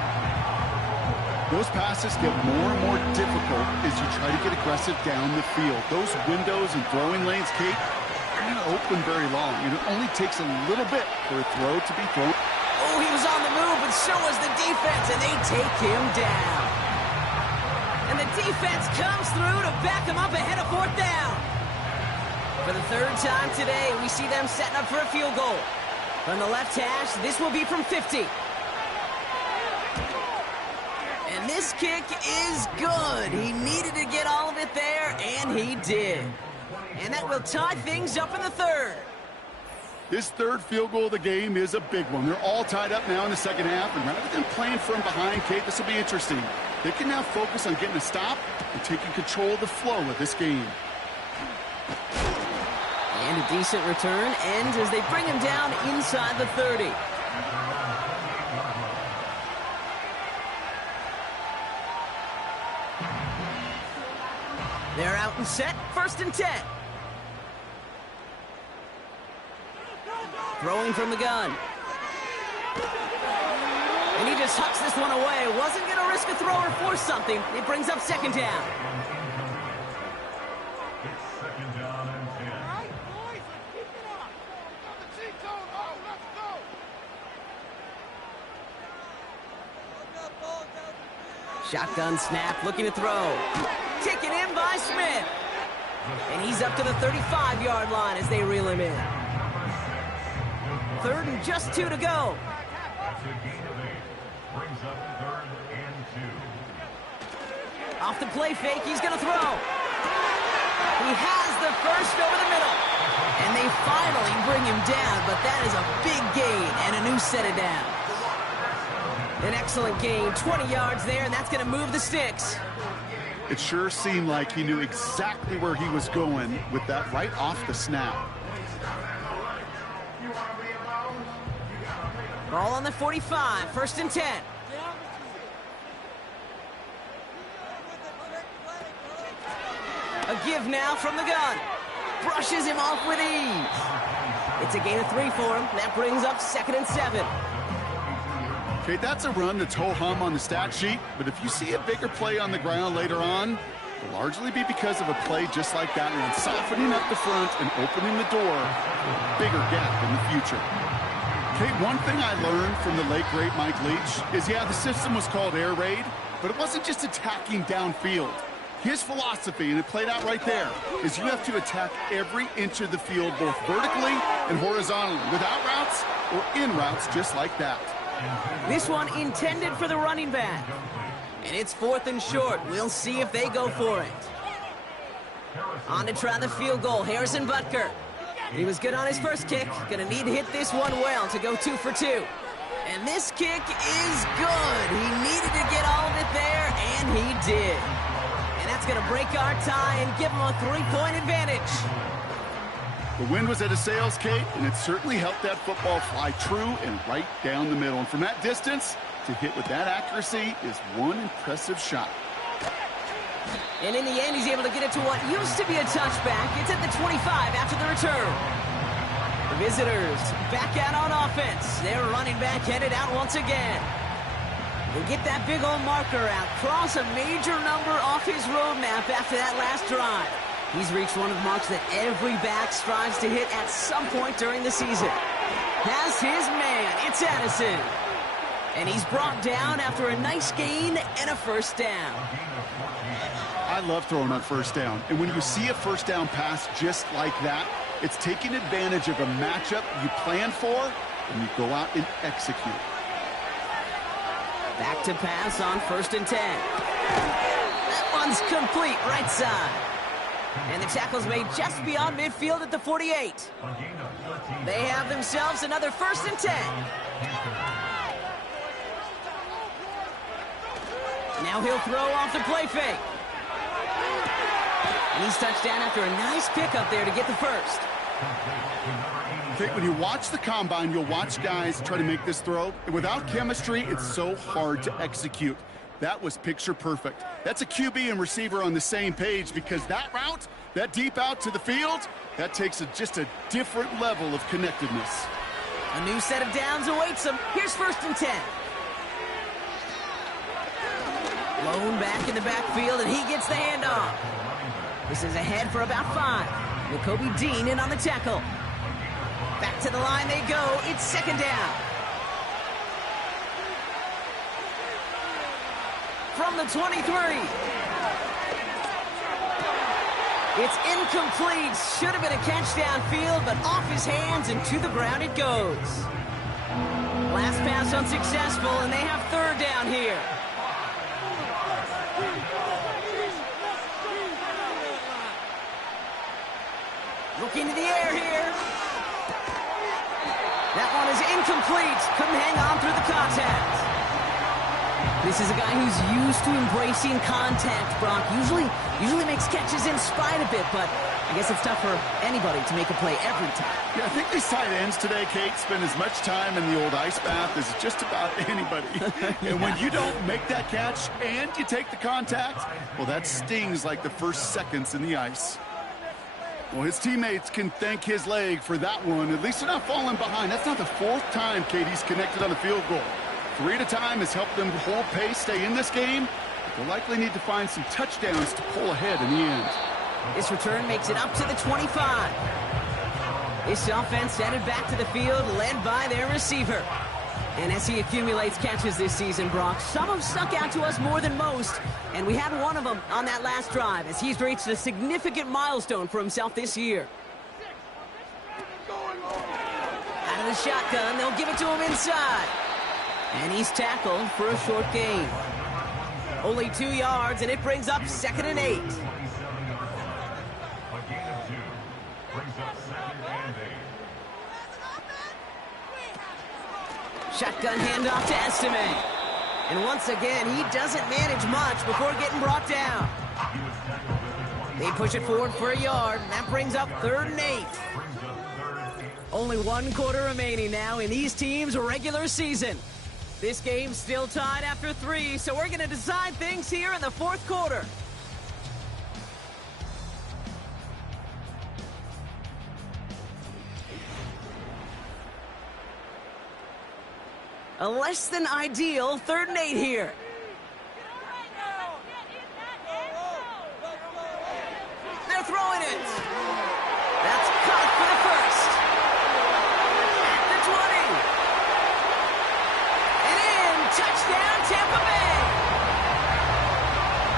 Those passes get more and more difficult as you try to get aggressive down the field. Those windows and throwing lanes, Kate, are not open very long. It only takes a little bit for a throw to be thrown. Oh, he was on the move, but so was the defense, and they take him down. And the defense comes through to back him up ahead of 4th down. For the 3rd time today, we see them setting up for a field goal. From the left hash, this will be from 50. And this kick is good. He needed to get all of it there, and he did. And that will tie things up in the 3rd. This 3rd field goal of the game is a big one. They're all tied up now in the 2nd half, and rather than playing from behind, Kate, this will be interesting. They can now focus on getting a stop and taking control of the flow of this game. And a decent return ends as they bring him down inside the 30. They're out and set, 1st and 10. Throwing from the gun. And he just hucks this one away. Wasn't going to risk a throw or force something. It brings up 2nd down. It's 2nd down and 10. All right, boys, let's keep it up. On the cheat code. Oh, let's go. Shotgun snap, looking to throw. Taken in by Smith. And he's up to the 35-yard line as they reel him in. 3rd and just 2 to go. That's a gain of 8. Brings up 3rd and 2. Off the play fake, he's going to throw. He has the first over the middle. And they finally bring him down, but that is a big gain and a new set of downs. An excellent gain, 20 yards there, and that's going to move the sticks. It sure seemed like he knew exactly where he was going with that right off the snap. Ball on the 45, 1st and 10. A give now from the gun. Brushes him off with ease. It's a gain of 3 for him. That brings up 2nd and 7. Okay, that's a run that's ho-hum on the stat sheet, but if you see a bigger play on the ground later on, it'll largely be because of a play just like that one, softening up the front and opening the door for a bigger gap in the future. Okay, one thing I learned from the late, great Mike Leach is, yeah, the system was called air raid, but it wasn't just attacking downfield. His philosophy, and it played out right there, is you have to attack every inch of the field, both vertically and horizontally, without routes or in routes just like that. This one intended for the running back. And it's 4th and short. We'll see if they go for it. On to try the field goal, Harrison Butker. He was good on his first kick. Gonna need to hit this one well to go 2 for 2. And this kick is good. He needed to get all of it there, and he did. And that's gonna break our tie and give him a 3-point advantage. The wind was at his sails, Kate, and it certainly helped that football fly true and right down the middle. And from that distance, to hit with that accuracy is one impressive shot. And in the end, he's able to get it to what used to be a touchback. It's at the 25 after the return. The visitors back out on offense. Their running back headed out once again. They get that big old marker out, cross a major number off his roadmap after that last drive. He's reached one of the marks that every back strives to hit at some point during the season. Has his man, it's Addison. And he's brought down after a nice gain and a first down. I love throwing on first down. And when you see a first down pass just like that, it's taking advantage of a matchup you plan for, and you go out and execute. Back to pass on 1st and 10. That one's complete, right side. And the tackle's made just beyond midfield at the 48. They have themselves another 1st and 10. Now he'll throw off the play fake. And he's touched down after a nice pickup there to get the first. Okay, when you watch the combine, you'll watch guys try to make this throw. And without chemistry, it's so hard to execute. That was picture perfect. That's a QB and receiver on the same page, because that route, that deep out to the field, that takes just a different level of connectedness. A new set of downs awaits him. Here's 1st and 10. Lone back in the backfield, and he gets the handoff. This is ahead for about 5. N'Kobe Dean in on the tackle. Back to the line they go. It's 2nd down. From the 23. It's incomplete. Should have been a catch downfield, but off his hands and to the ground it goes. Last pass unsuccessful, and they have 3rd down here. Look into the air here. That one is incomplete. Couldn't hang on through the contact. This is a guy who's used to embracing contact, Brock. Usually makes catches in spite of it, but I guess it's tough for anybody to make a play every time. Yeah, I think these tight ends today, Kate, spend as much time in the old ice bath as just about anybody. Yeah. And when you don't make that catch and you take the contact, well, that stings like the first seconds in the ice. Well, his teammates can thank his leg for that one. At least they're not falling behind. That's not the 4th time Katie's connected on a field goal. 3 at a time has helped them hold pace, stay in this game. They'll likely need to find some touchdowns to pull ahead in the end. This return makes it up to the 25. This offense headed back to the field, led by their receiver. And as he accumulates catches this season, Brock, some have stuck out to us more than most, and we had one of them on that last drive as he's reached a significant milestone for himself this year. Out of the shotgun, they'll give it to him inside. And he's tackled for a short gain. Only 2 yards, and it brings up 2nd and 8. A gain of 2 brings up 2nd and 8. Shotgun handoff to Estime. And once again, he doesn't manage much before getting brought down. They push it forward for a yard, and that brings up 3rd and 8. Only 1 quarter remaining now in these teams' regular season. This game's still tied after 3, so we're going to decide things here in the 4th quarter. A less tthan ideal 3rd and 8 here. They're throwing it. That's caught for the first. At the 20. And in. Touchdown, Tampa Bay.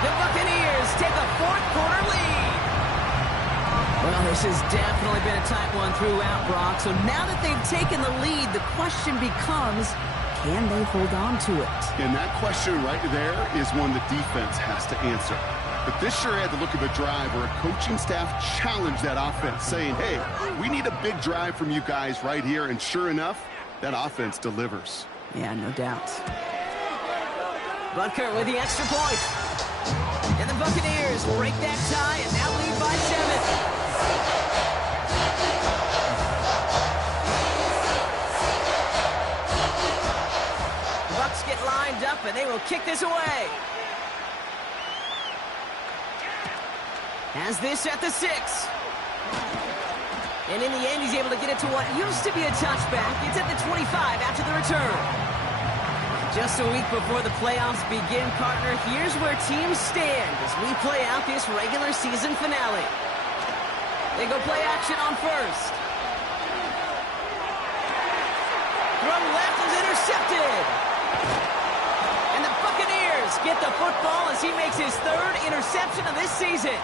The Buccaneers take a 4th quarter lead. Well, this has definitely been a tight one throughout, Brock. So now that they've taken the lead, the question becomes, can they hold on to it? And that question right there is one the defense has to answer. But this sure had the look of a drive where a coaching staff challenged that offense, saying, hey, we need a big drive from you guys right here. And sure enough, that offense delivers. Yeah, no doubt. Butker with the extra point. And the Buccaneers break that tie and now lead by 7. The Bucs get lined up and they will kick this away. Has this at the 6. And in the end, he's able to get it to what used to be a touchback. It's at the 25 after the return. Just a week before the playoffs begin, partner, here's where teams stand as we play out this regular season finale. They go play action on first. Throw left is intercepted. And the Buccaneers get the football as he makes his 3rd interception of this season.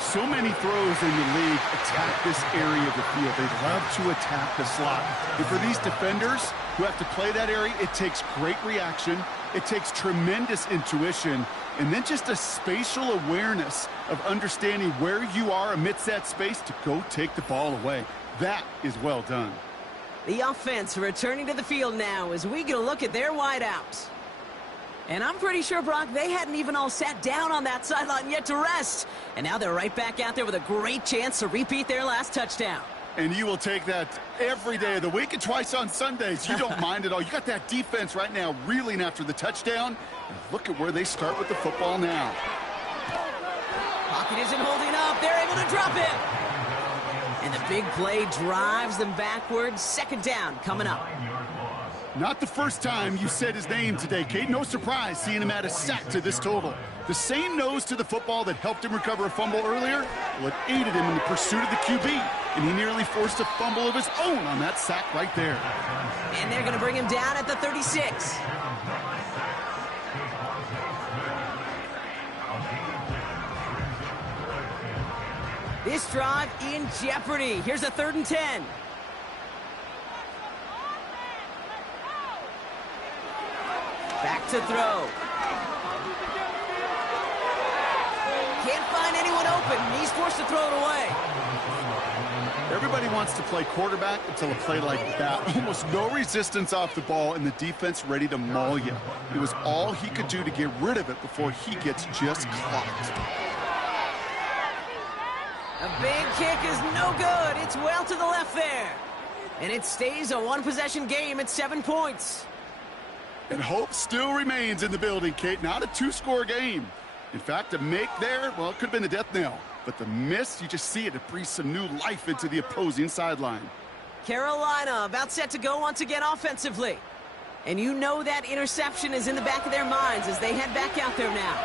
So many throws in the league attack this area of the field. They love to attack the slot. And for these defenders who have to play that area, it takes great reaction. It takes tremendous intuition. And then just a spatial awareness of understanding where you are amidst that space to go take the ball away. That is well done. The offense returning to the field now as we get a look at their wideouts. And I'm pretty sure, Brock, they hadn't even all sat down on that sideline yet to rest. And now they're right back out there with a great chance to repeat their last touchdown. And you will take that every day of the week and twice on Sundays. You don't mind at all. You got that defense right now reeling after the touchdown. And look at where they start with the football now. Pocket isn't holding up. They're able to drop it. And the big play drives them backwards. 2nd down coming up. Not the first time you said his name today, Kate. No surprise seeing him add a sack to this total. The same nose to the football that helped him recover a fumble earlier, well, it aided him in the pursuit of the QB, and he nearly forced a fumble of his own on that sack right there. And they're going to bring him down at the 36. This drive in jeopardy. Here's a 3rd and 10. Back to throw. Can't find anyone open. He's forced to throw it away. Everybody wants to play quarterback until a play like that. Almost no resistance off the ball and the defense ready to maul you. It was all he could do to get rid of it before he gets just clocked. A big kick is no good. It's well to the left there. And it stays a 1-possession game at 7 points. And hope still remains in the building, Kate. Not a 2-score game. In fact, a make there, well, it could have been a death knell. But the miss, you just see it. It breathes some new life into the opposing sideline. Carolina about set to go once again offensively. And you know that interception is in the back of their minds as they head back out there now.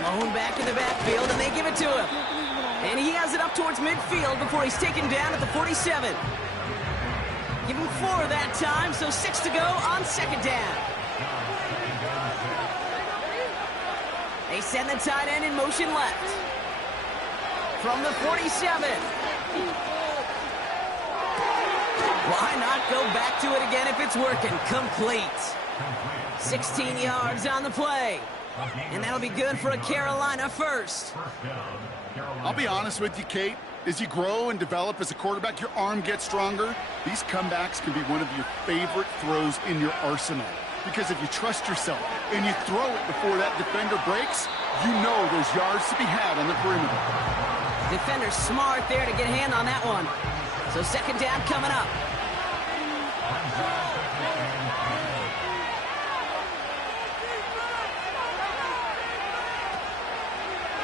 Blown back in the backfield, and they give it to him. And he has it up towards midfield before he's taken down at the 47. Give him 4 that time, so 6 to go on 2nd down. They send the tight end in motion left. From the 47. Why not go back to it again if it's working? Complete. 16 yards on the play. And that'll be good for a Carolina first. I'll be honest with you, Kate. As you grow and develop as a quarterback, your arm gets stronger. These comebacks can be one of your favorite throws in your arsenal. Because if you trust yourself and you throw it before that defender breaks, you know there's yards to be had on the perimeter. Defender smart there to get a hand on that one. So 2nd down coming up.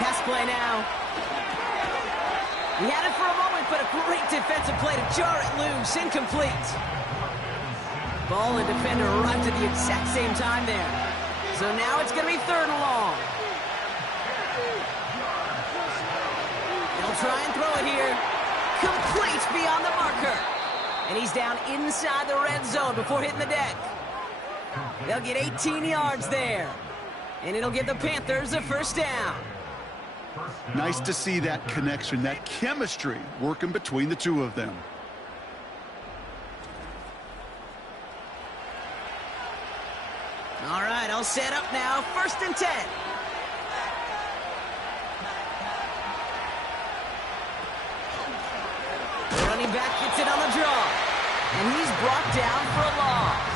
Pass play now. He had it for a moment, but a great defensive play to jar it loose. Incomplete. Ball and defender arrived at the exact same time there. So now it's going to be 3rd and long. He'll try and throw it here. Complete beyond the marker. And he's down inside the red zone before hitting the deck. They'll get 18 yards there. And it'll give the Panthers a 1st down. Nice to see that connection, that chemistry working between the two of them. All right, I'll set up now. 1st and 10. The running back gets it on the draw. And he's brought down for a loss.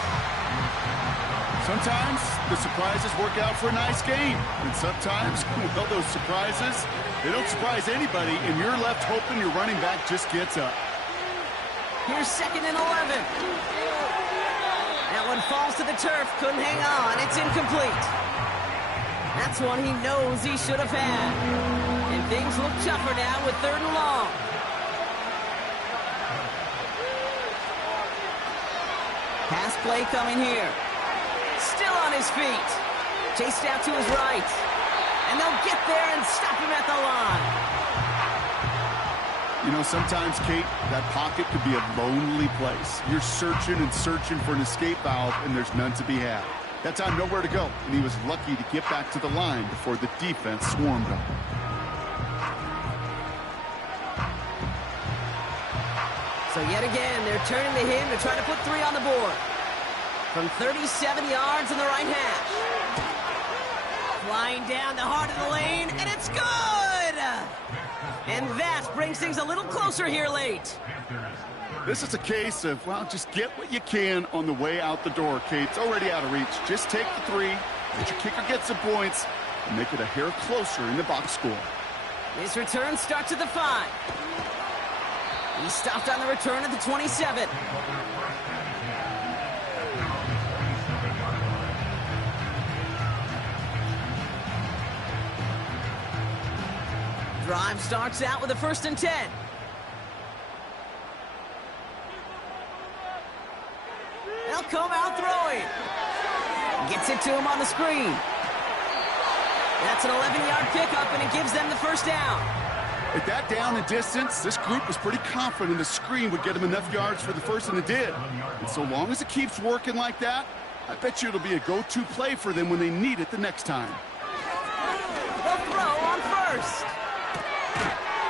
Sometimes the surprises work out for a nice game. And sometimes, well, those surprises, they don't surprise anybody, and you're left hoping your running back just gets up. Here's 2nd and 11. That one falls to the turf. Couldn't hang on. It's incomplete. That's one he knows he should have had. And things look tougher now with 3rd and long. Pass play coming here. Still on his feet. Chased out to his right. And they'll get there and stop him at the line. You know, sometimes, Kate, that pocket could be a lonely place. You're searching and searching for an escape valve, and there's none to be had. That time, nowhere to go, and he was lucky to get back to the line before the defense swarmed him. So yet again, they're turning to him to try to put 3 on the board. From 37 yards in the right hash. Flying down the heart of the lane, and it's good! And that brings things a little closer here late. This is a case of, well, just get what you can on the way out the door, Kate. It's already out of reach. Just take the 3, let your kicker get some points, and make it a hair closer in the box score. His return starts at the 5. He stopped on the return at the 27. Drive starts out with a 1st and 10. They'll come out throwing. Gets it to him on the screen. That's an 11-yard pickup, and it gives them the 1st down. At that down and distance, this group was pretty confident the screen would get them enough yards for the 1st, and it did. And so long as it keeps working like that, I bet you it'll be a go-to play for them when they need it the next time. They'll throw on 1st.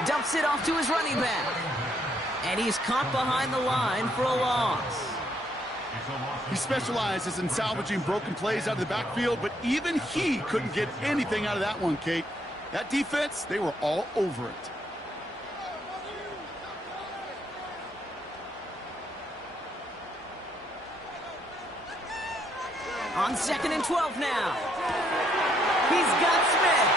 Dumps it off to his running back. And he's caught behind the line for a loss. He specializes in salvaging broken plays out of the backfield, but even he couldn't get anything out of that one, Kate. That defense, they were all over it. On 2nd and 12 now. He's got Smith.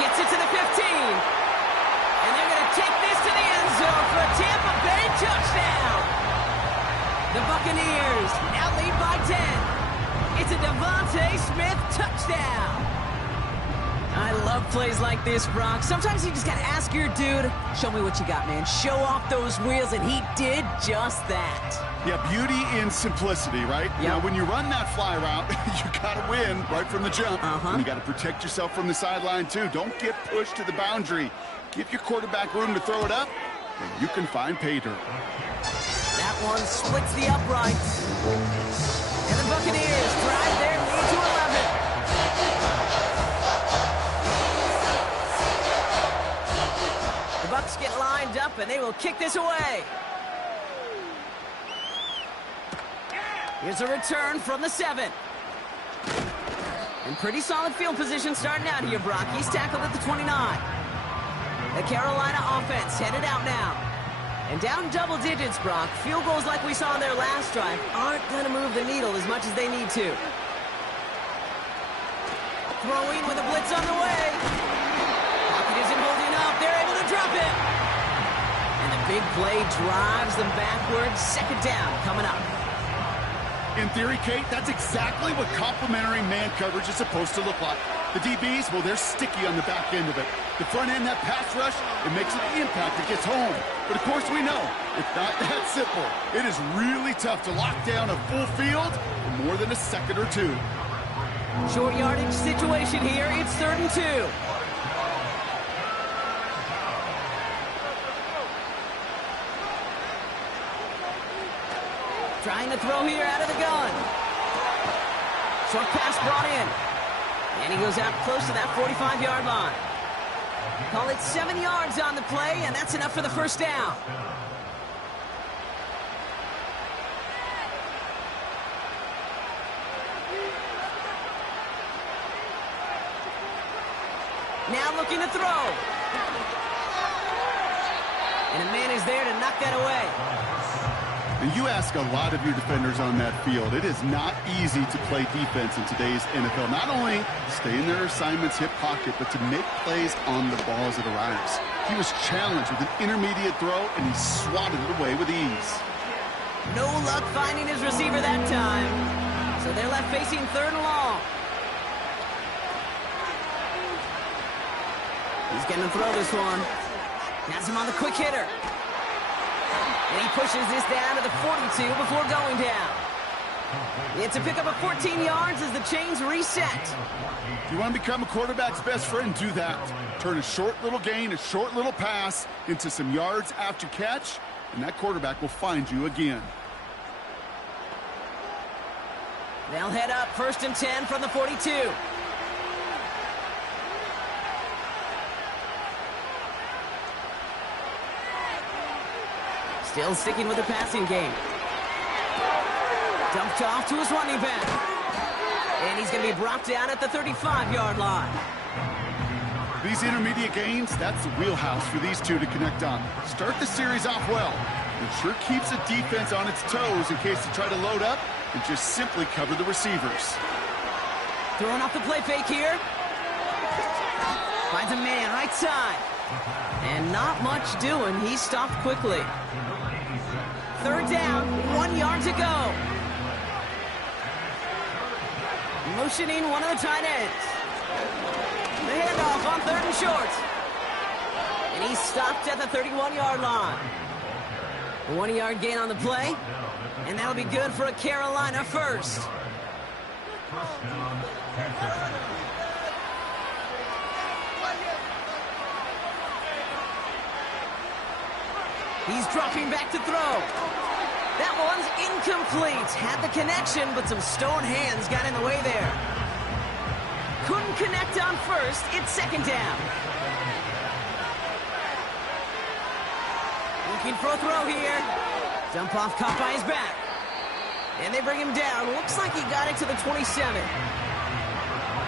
Gets it to the 15. And they're going to take this to the end zone for a Tampa Bay touchdown. The Buccaneers now lead by 10. It's a Devontae Smith touchdown. I love plays like this, Brock. Sometimes you just got to ask your dude, show me what you got, man. Show off those wheels, and he did just that. Yeah, beauty in simplicity, right? Yep. Now, when you run that fly route, you got to win right from the jump. And you got to protect yourself from the sideline, too. Don't get pushed to the boundary. Give your quarterback room to throw it up, and you can find pay dirt. That one splits the uprights. And the Buccaneers drive their lead to 11. The Bucs get lined up, and they will kick this away. Here's a return from the 7. And pretty solid field position starting out here, Brock. He's tackled at the 29. The Carolina offense headed out now. And down double digits, Brock. Field goals like we saw in their last drive aren't going to move the needle as much as they need to. Throwing with a blitz on the way. Pocket isn't holding up. They're able to drop it. And the big play drives them backwards. 2nd down coming up. In theory, Kate, that's exactly what complementary man coverage is supposed to look like. The DBs, well, they're sticky on the back end of it. The front end, that pass rush, it makes an impact. It gets home. But, of course, we know it's not that simple. It is really tough to lock down a full field for more than a second or two. Short yardage situation here. It's 3rd and 2. Trying to throw here out of the gun. Short pass brought in. And he goes out close to that 45-yard line. Call it 7 yards on the play, and that's enough for the first down. Now looking to throw. And a man is there to knock that away. And you ask a lot of your defenders on that field. It is not easy to play defense in today's NFL. Not only stay in their assignments, hip pocket, but to make plays on the ball as it arrives. He was challenged with an intermediate throw, and he swatted it away with ease. No luck finding his receiver that time. So they're left facing 3rd and long. He's going to throw this one. Has him on the quick hitter. And he pushes this down to the 42 before going down. It's a pickup of 14 yards as the chains reset. If you want to become a quarterback's best friend, do that. Turn a short little gain, a short little pass into some yards after catch, and that quarterback will find you again. They'll head up 1st and 10 from the 42. Still sticking with the passing game. Dumped off to his running back. And he's going to be brought down at the 35-yard line. These intermediate gains, that's the wheelhouse for these two to connect on. Start the series off well. It sure keeps the defense on its toes in case they try to load up and just simply cover the receivers. Throwing off the play fake here. Finds a man right side. And not much doing. He stopped quickly. 3rd down, 1 yard to go. Motioning one of the tight ends. The handoff on 3rd and short. And he stopped at the 31-yard line. A 1-yard gain on the play. And that'll be good for a Carolina first. He's dropping back to throw. That one's incomplete. Had the connection, but some stone hands got in the way there. Couldn't connect on 1st. It's 2nd down. Looking for a throw here. Dump off caught by his back. And they bring him down. Looks like he got it to the 27.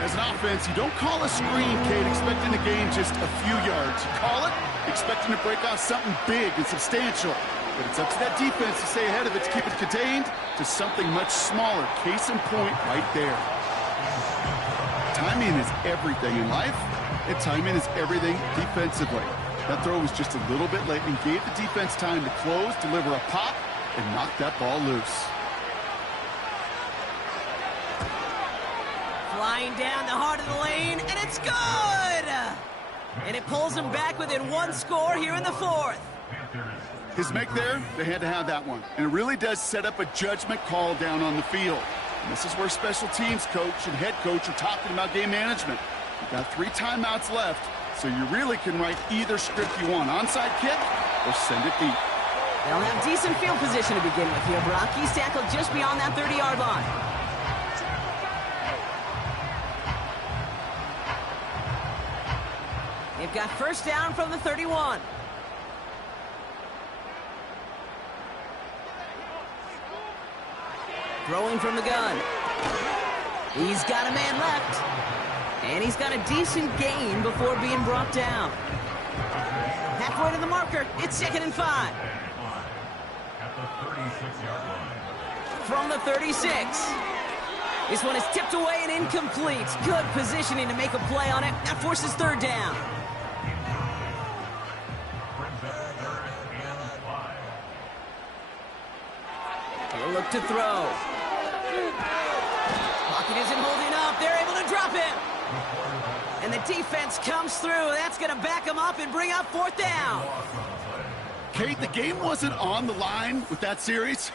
As an offense, you don't call a screen, Kate, expecting to gain just a few yards. You call it expecting to break off something big and substantial. But it's up to that defense to stay ahead of it, to keep it contained to something much smaller. Case in point right there. Timing is everything in life, and timing is everything defensively. That throw was just a little bit late and gave the defense time to close, deliver a pop, and knock that ball loose. Flying down the heart of the lane, and it's good! And it pulls him back within 1 score here in the 4th. His make there, they had to have that one. And it really does set up a judgment call down on the field. And this is where special teams coach and head coach are talking about game management. You've got 3 timeouts left, so you really can write either script you want. Onside kick or send it deep. They'll have decent field position to begin with here, Brock. He's tackled just beyond that 30-yard line. They've got 1st down from the 31. Throwing from the gun. He's got a man left. And he's got a decent gain before being brought down. Halfway to the marker. It's 2nd and 5. At the 36-yard line. From the 36. This one is tipped away and incomplete. Good positioning to make a play on it. That forces 3rd down. He'll look to throw. Pocket isn't holding up. They're able to drop him. And the defense comes through. That's going to back them up and bring up 4th down. Kate, the game wasn't on the line with that series,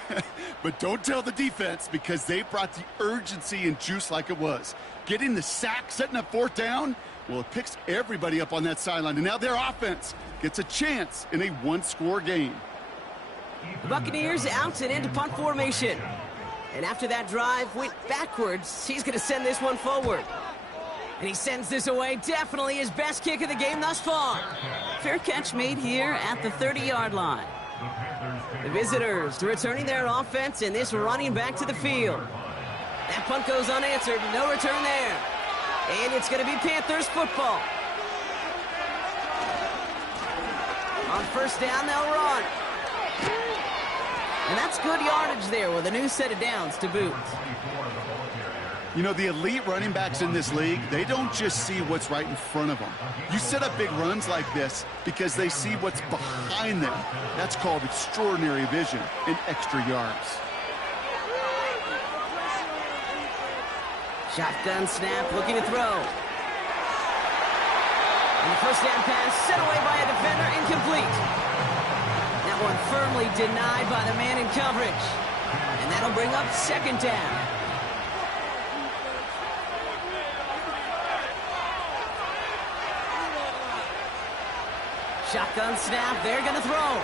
but don't tell the defense because they brought the urgency and juice like it was. Getting the sack, setting up 4th down, well, it picks everybody up on that sideline, and now their offense gets a chance in a 1-score game. The Buccaneers out and into punt formation. And after that drive went backwards, he's going to send this one forward. And he sends this away, definitely his best kick of the game thus far. Fair catch made here at the 30-yard line. The visitors returning their offense and this running back to the field. That punt goes unanswered, no return there. And it's going to be Panthers football. On 1st down, they'll run. And that's good yardage there with a new set of downs to boot. You know, the elite running backs in this league, they don't just see what's right in front of them. You set up big runs like this because they see what's behind them. That's called extraordinary vision and extra yards. Shotgun snap, looking to throw. And the 1st down pass sent away by a defender, incomplete. That one firmly denied by the man in coverage. And that'll bring up 2nd down. Shotgun snap, they're going to throw.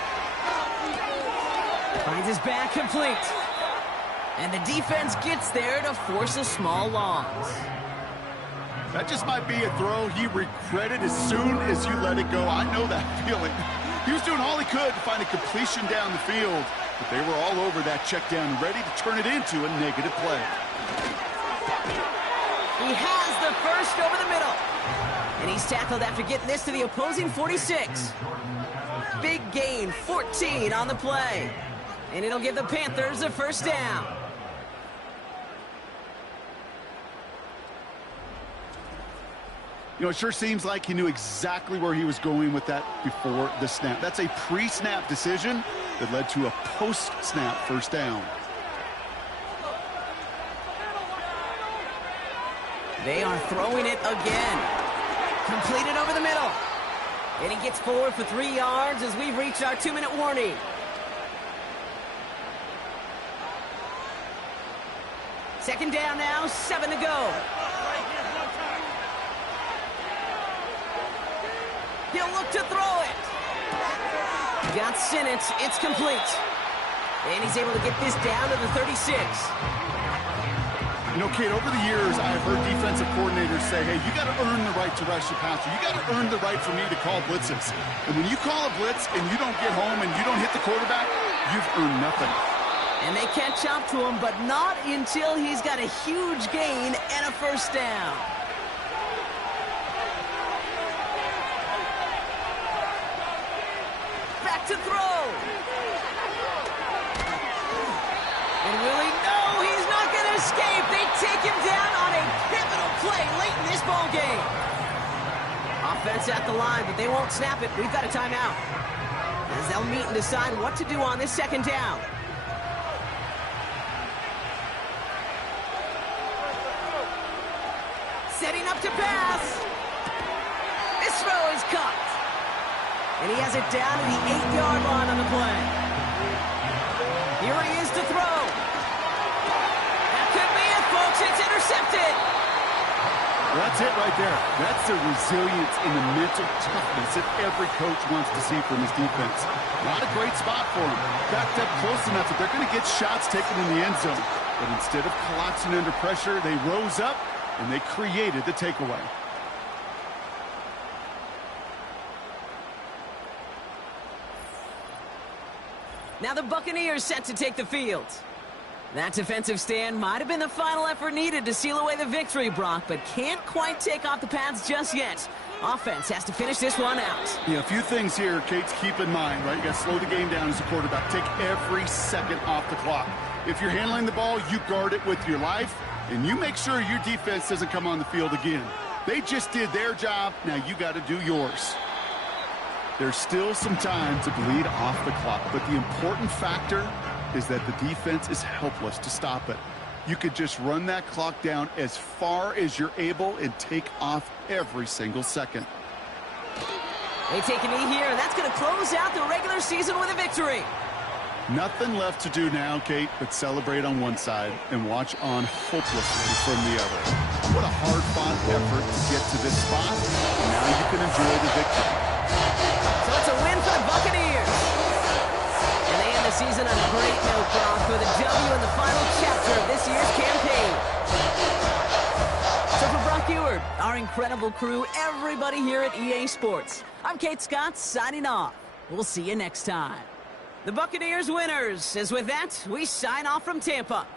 Finds his back complete. And the defense gets there to force a small loss. That just might be a throw he regretted as soon as you let it go. I know that feeling. He was doing all he could to find a completion down the field, but they were all over that check down, ready to turn it into a negative play. He has the first over the middle. And he's tackled after getting this to the opposing 46. Big gain, 14 on the play. And it'll give the Panthers a 1st down. You know, it sure seems like he knew exactly where he was going with that before the snap. That's a pre-snap decision that led to a post-snap 1st down. They are throwing it again. Completed over the middle. And he gets forward for 3 yards as we've reached our 2-minute warning. Second down now, 7 to go. He'll look to throw it. Got Sinnott, it's complete. And he's able to get this down to the 36. You know, Kate, over the years, I've heard defensive coordinators say, hey, you got to earn the right to rush the passer. You got to earn the right for me to call blitzes. And when you call a blitz and you don't get home and you don't hit the quarterback, you've earned nothing. And they catch up to him, but not until he's got a huge gain and a 1st down. Back to throw. And Willie, no, he's not going to escape. They take him down on a pivotal play late in this ball game. Offense at the line, but they won't snap it. We've got a timeout. As they'll meet and decide what to do on this 2nd down. Setting up to pass. This throw is caught. And he has it down to the 8-yard line on the play. Here he is to throw. That could be it, folks. It's intercepted. That's it right there. That's the resilience and the mental toughness that every coach wants to see from his defense. Not a great spot for him. Backed up close enough that they're going to get shots taken in the end zone. But instead of collapsing under pressure, they rose up and they created the takeaway. Now the Buccaneers set to take the field. That defensive stand might have been the final effort needed to seal away the victory, Brock, but can't quite take off the pads just yet. Offense has to finish this one out. Yeah, a few things here, Kate, to keep in mind, right? You got to slow the game down as a quarterback. Take every second off the clock. If you're handling the ball, you guard it with your life, and you make sure your defense doesn't come on the field again. They just did their job. Now you got to do yours. There's still some time to bleed off the clock, but the important factor is that the defense is helpless to stop it. you could just run that clock down as far as you're able and take off every single second. They take a knee here, and that's going to close out the regular season with a victory. Nothing left to do now, Kate, but celebrate on one side and watch on hopelessly from the other. What a hard-fought effort to get to this spot. Now you can enjoy the victory. So it's a win for the Buccaneers. And they end the season on a great note, Brock, with a W in the final chapter of this year's campaign. So for Brock Ewart, our incredible crew, everybody here at EA Sports, I'm Kate Scott signing off. We'll see you next time. The Buccaneers winners, as with that, we sign off from Tampa.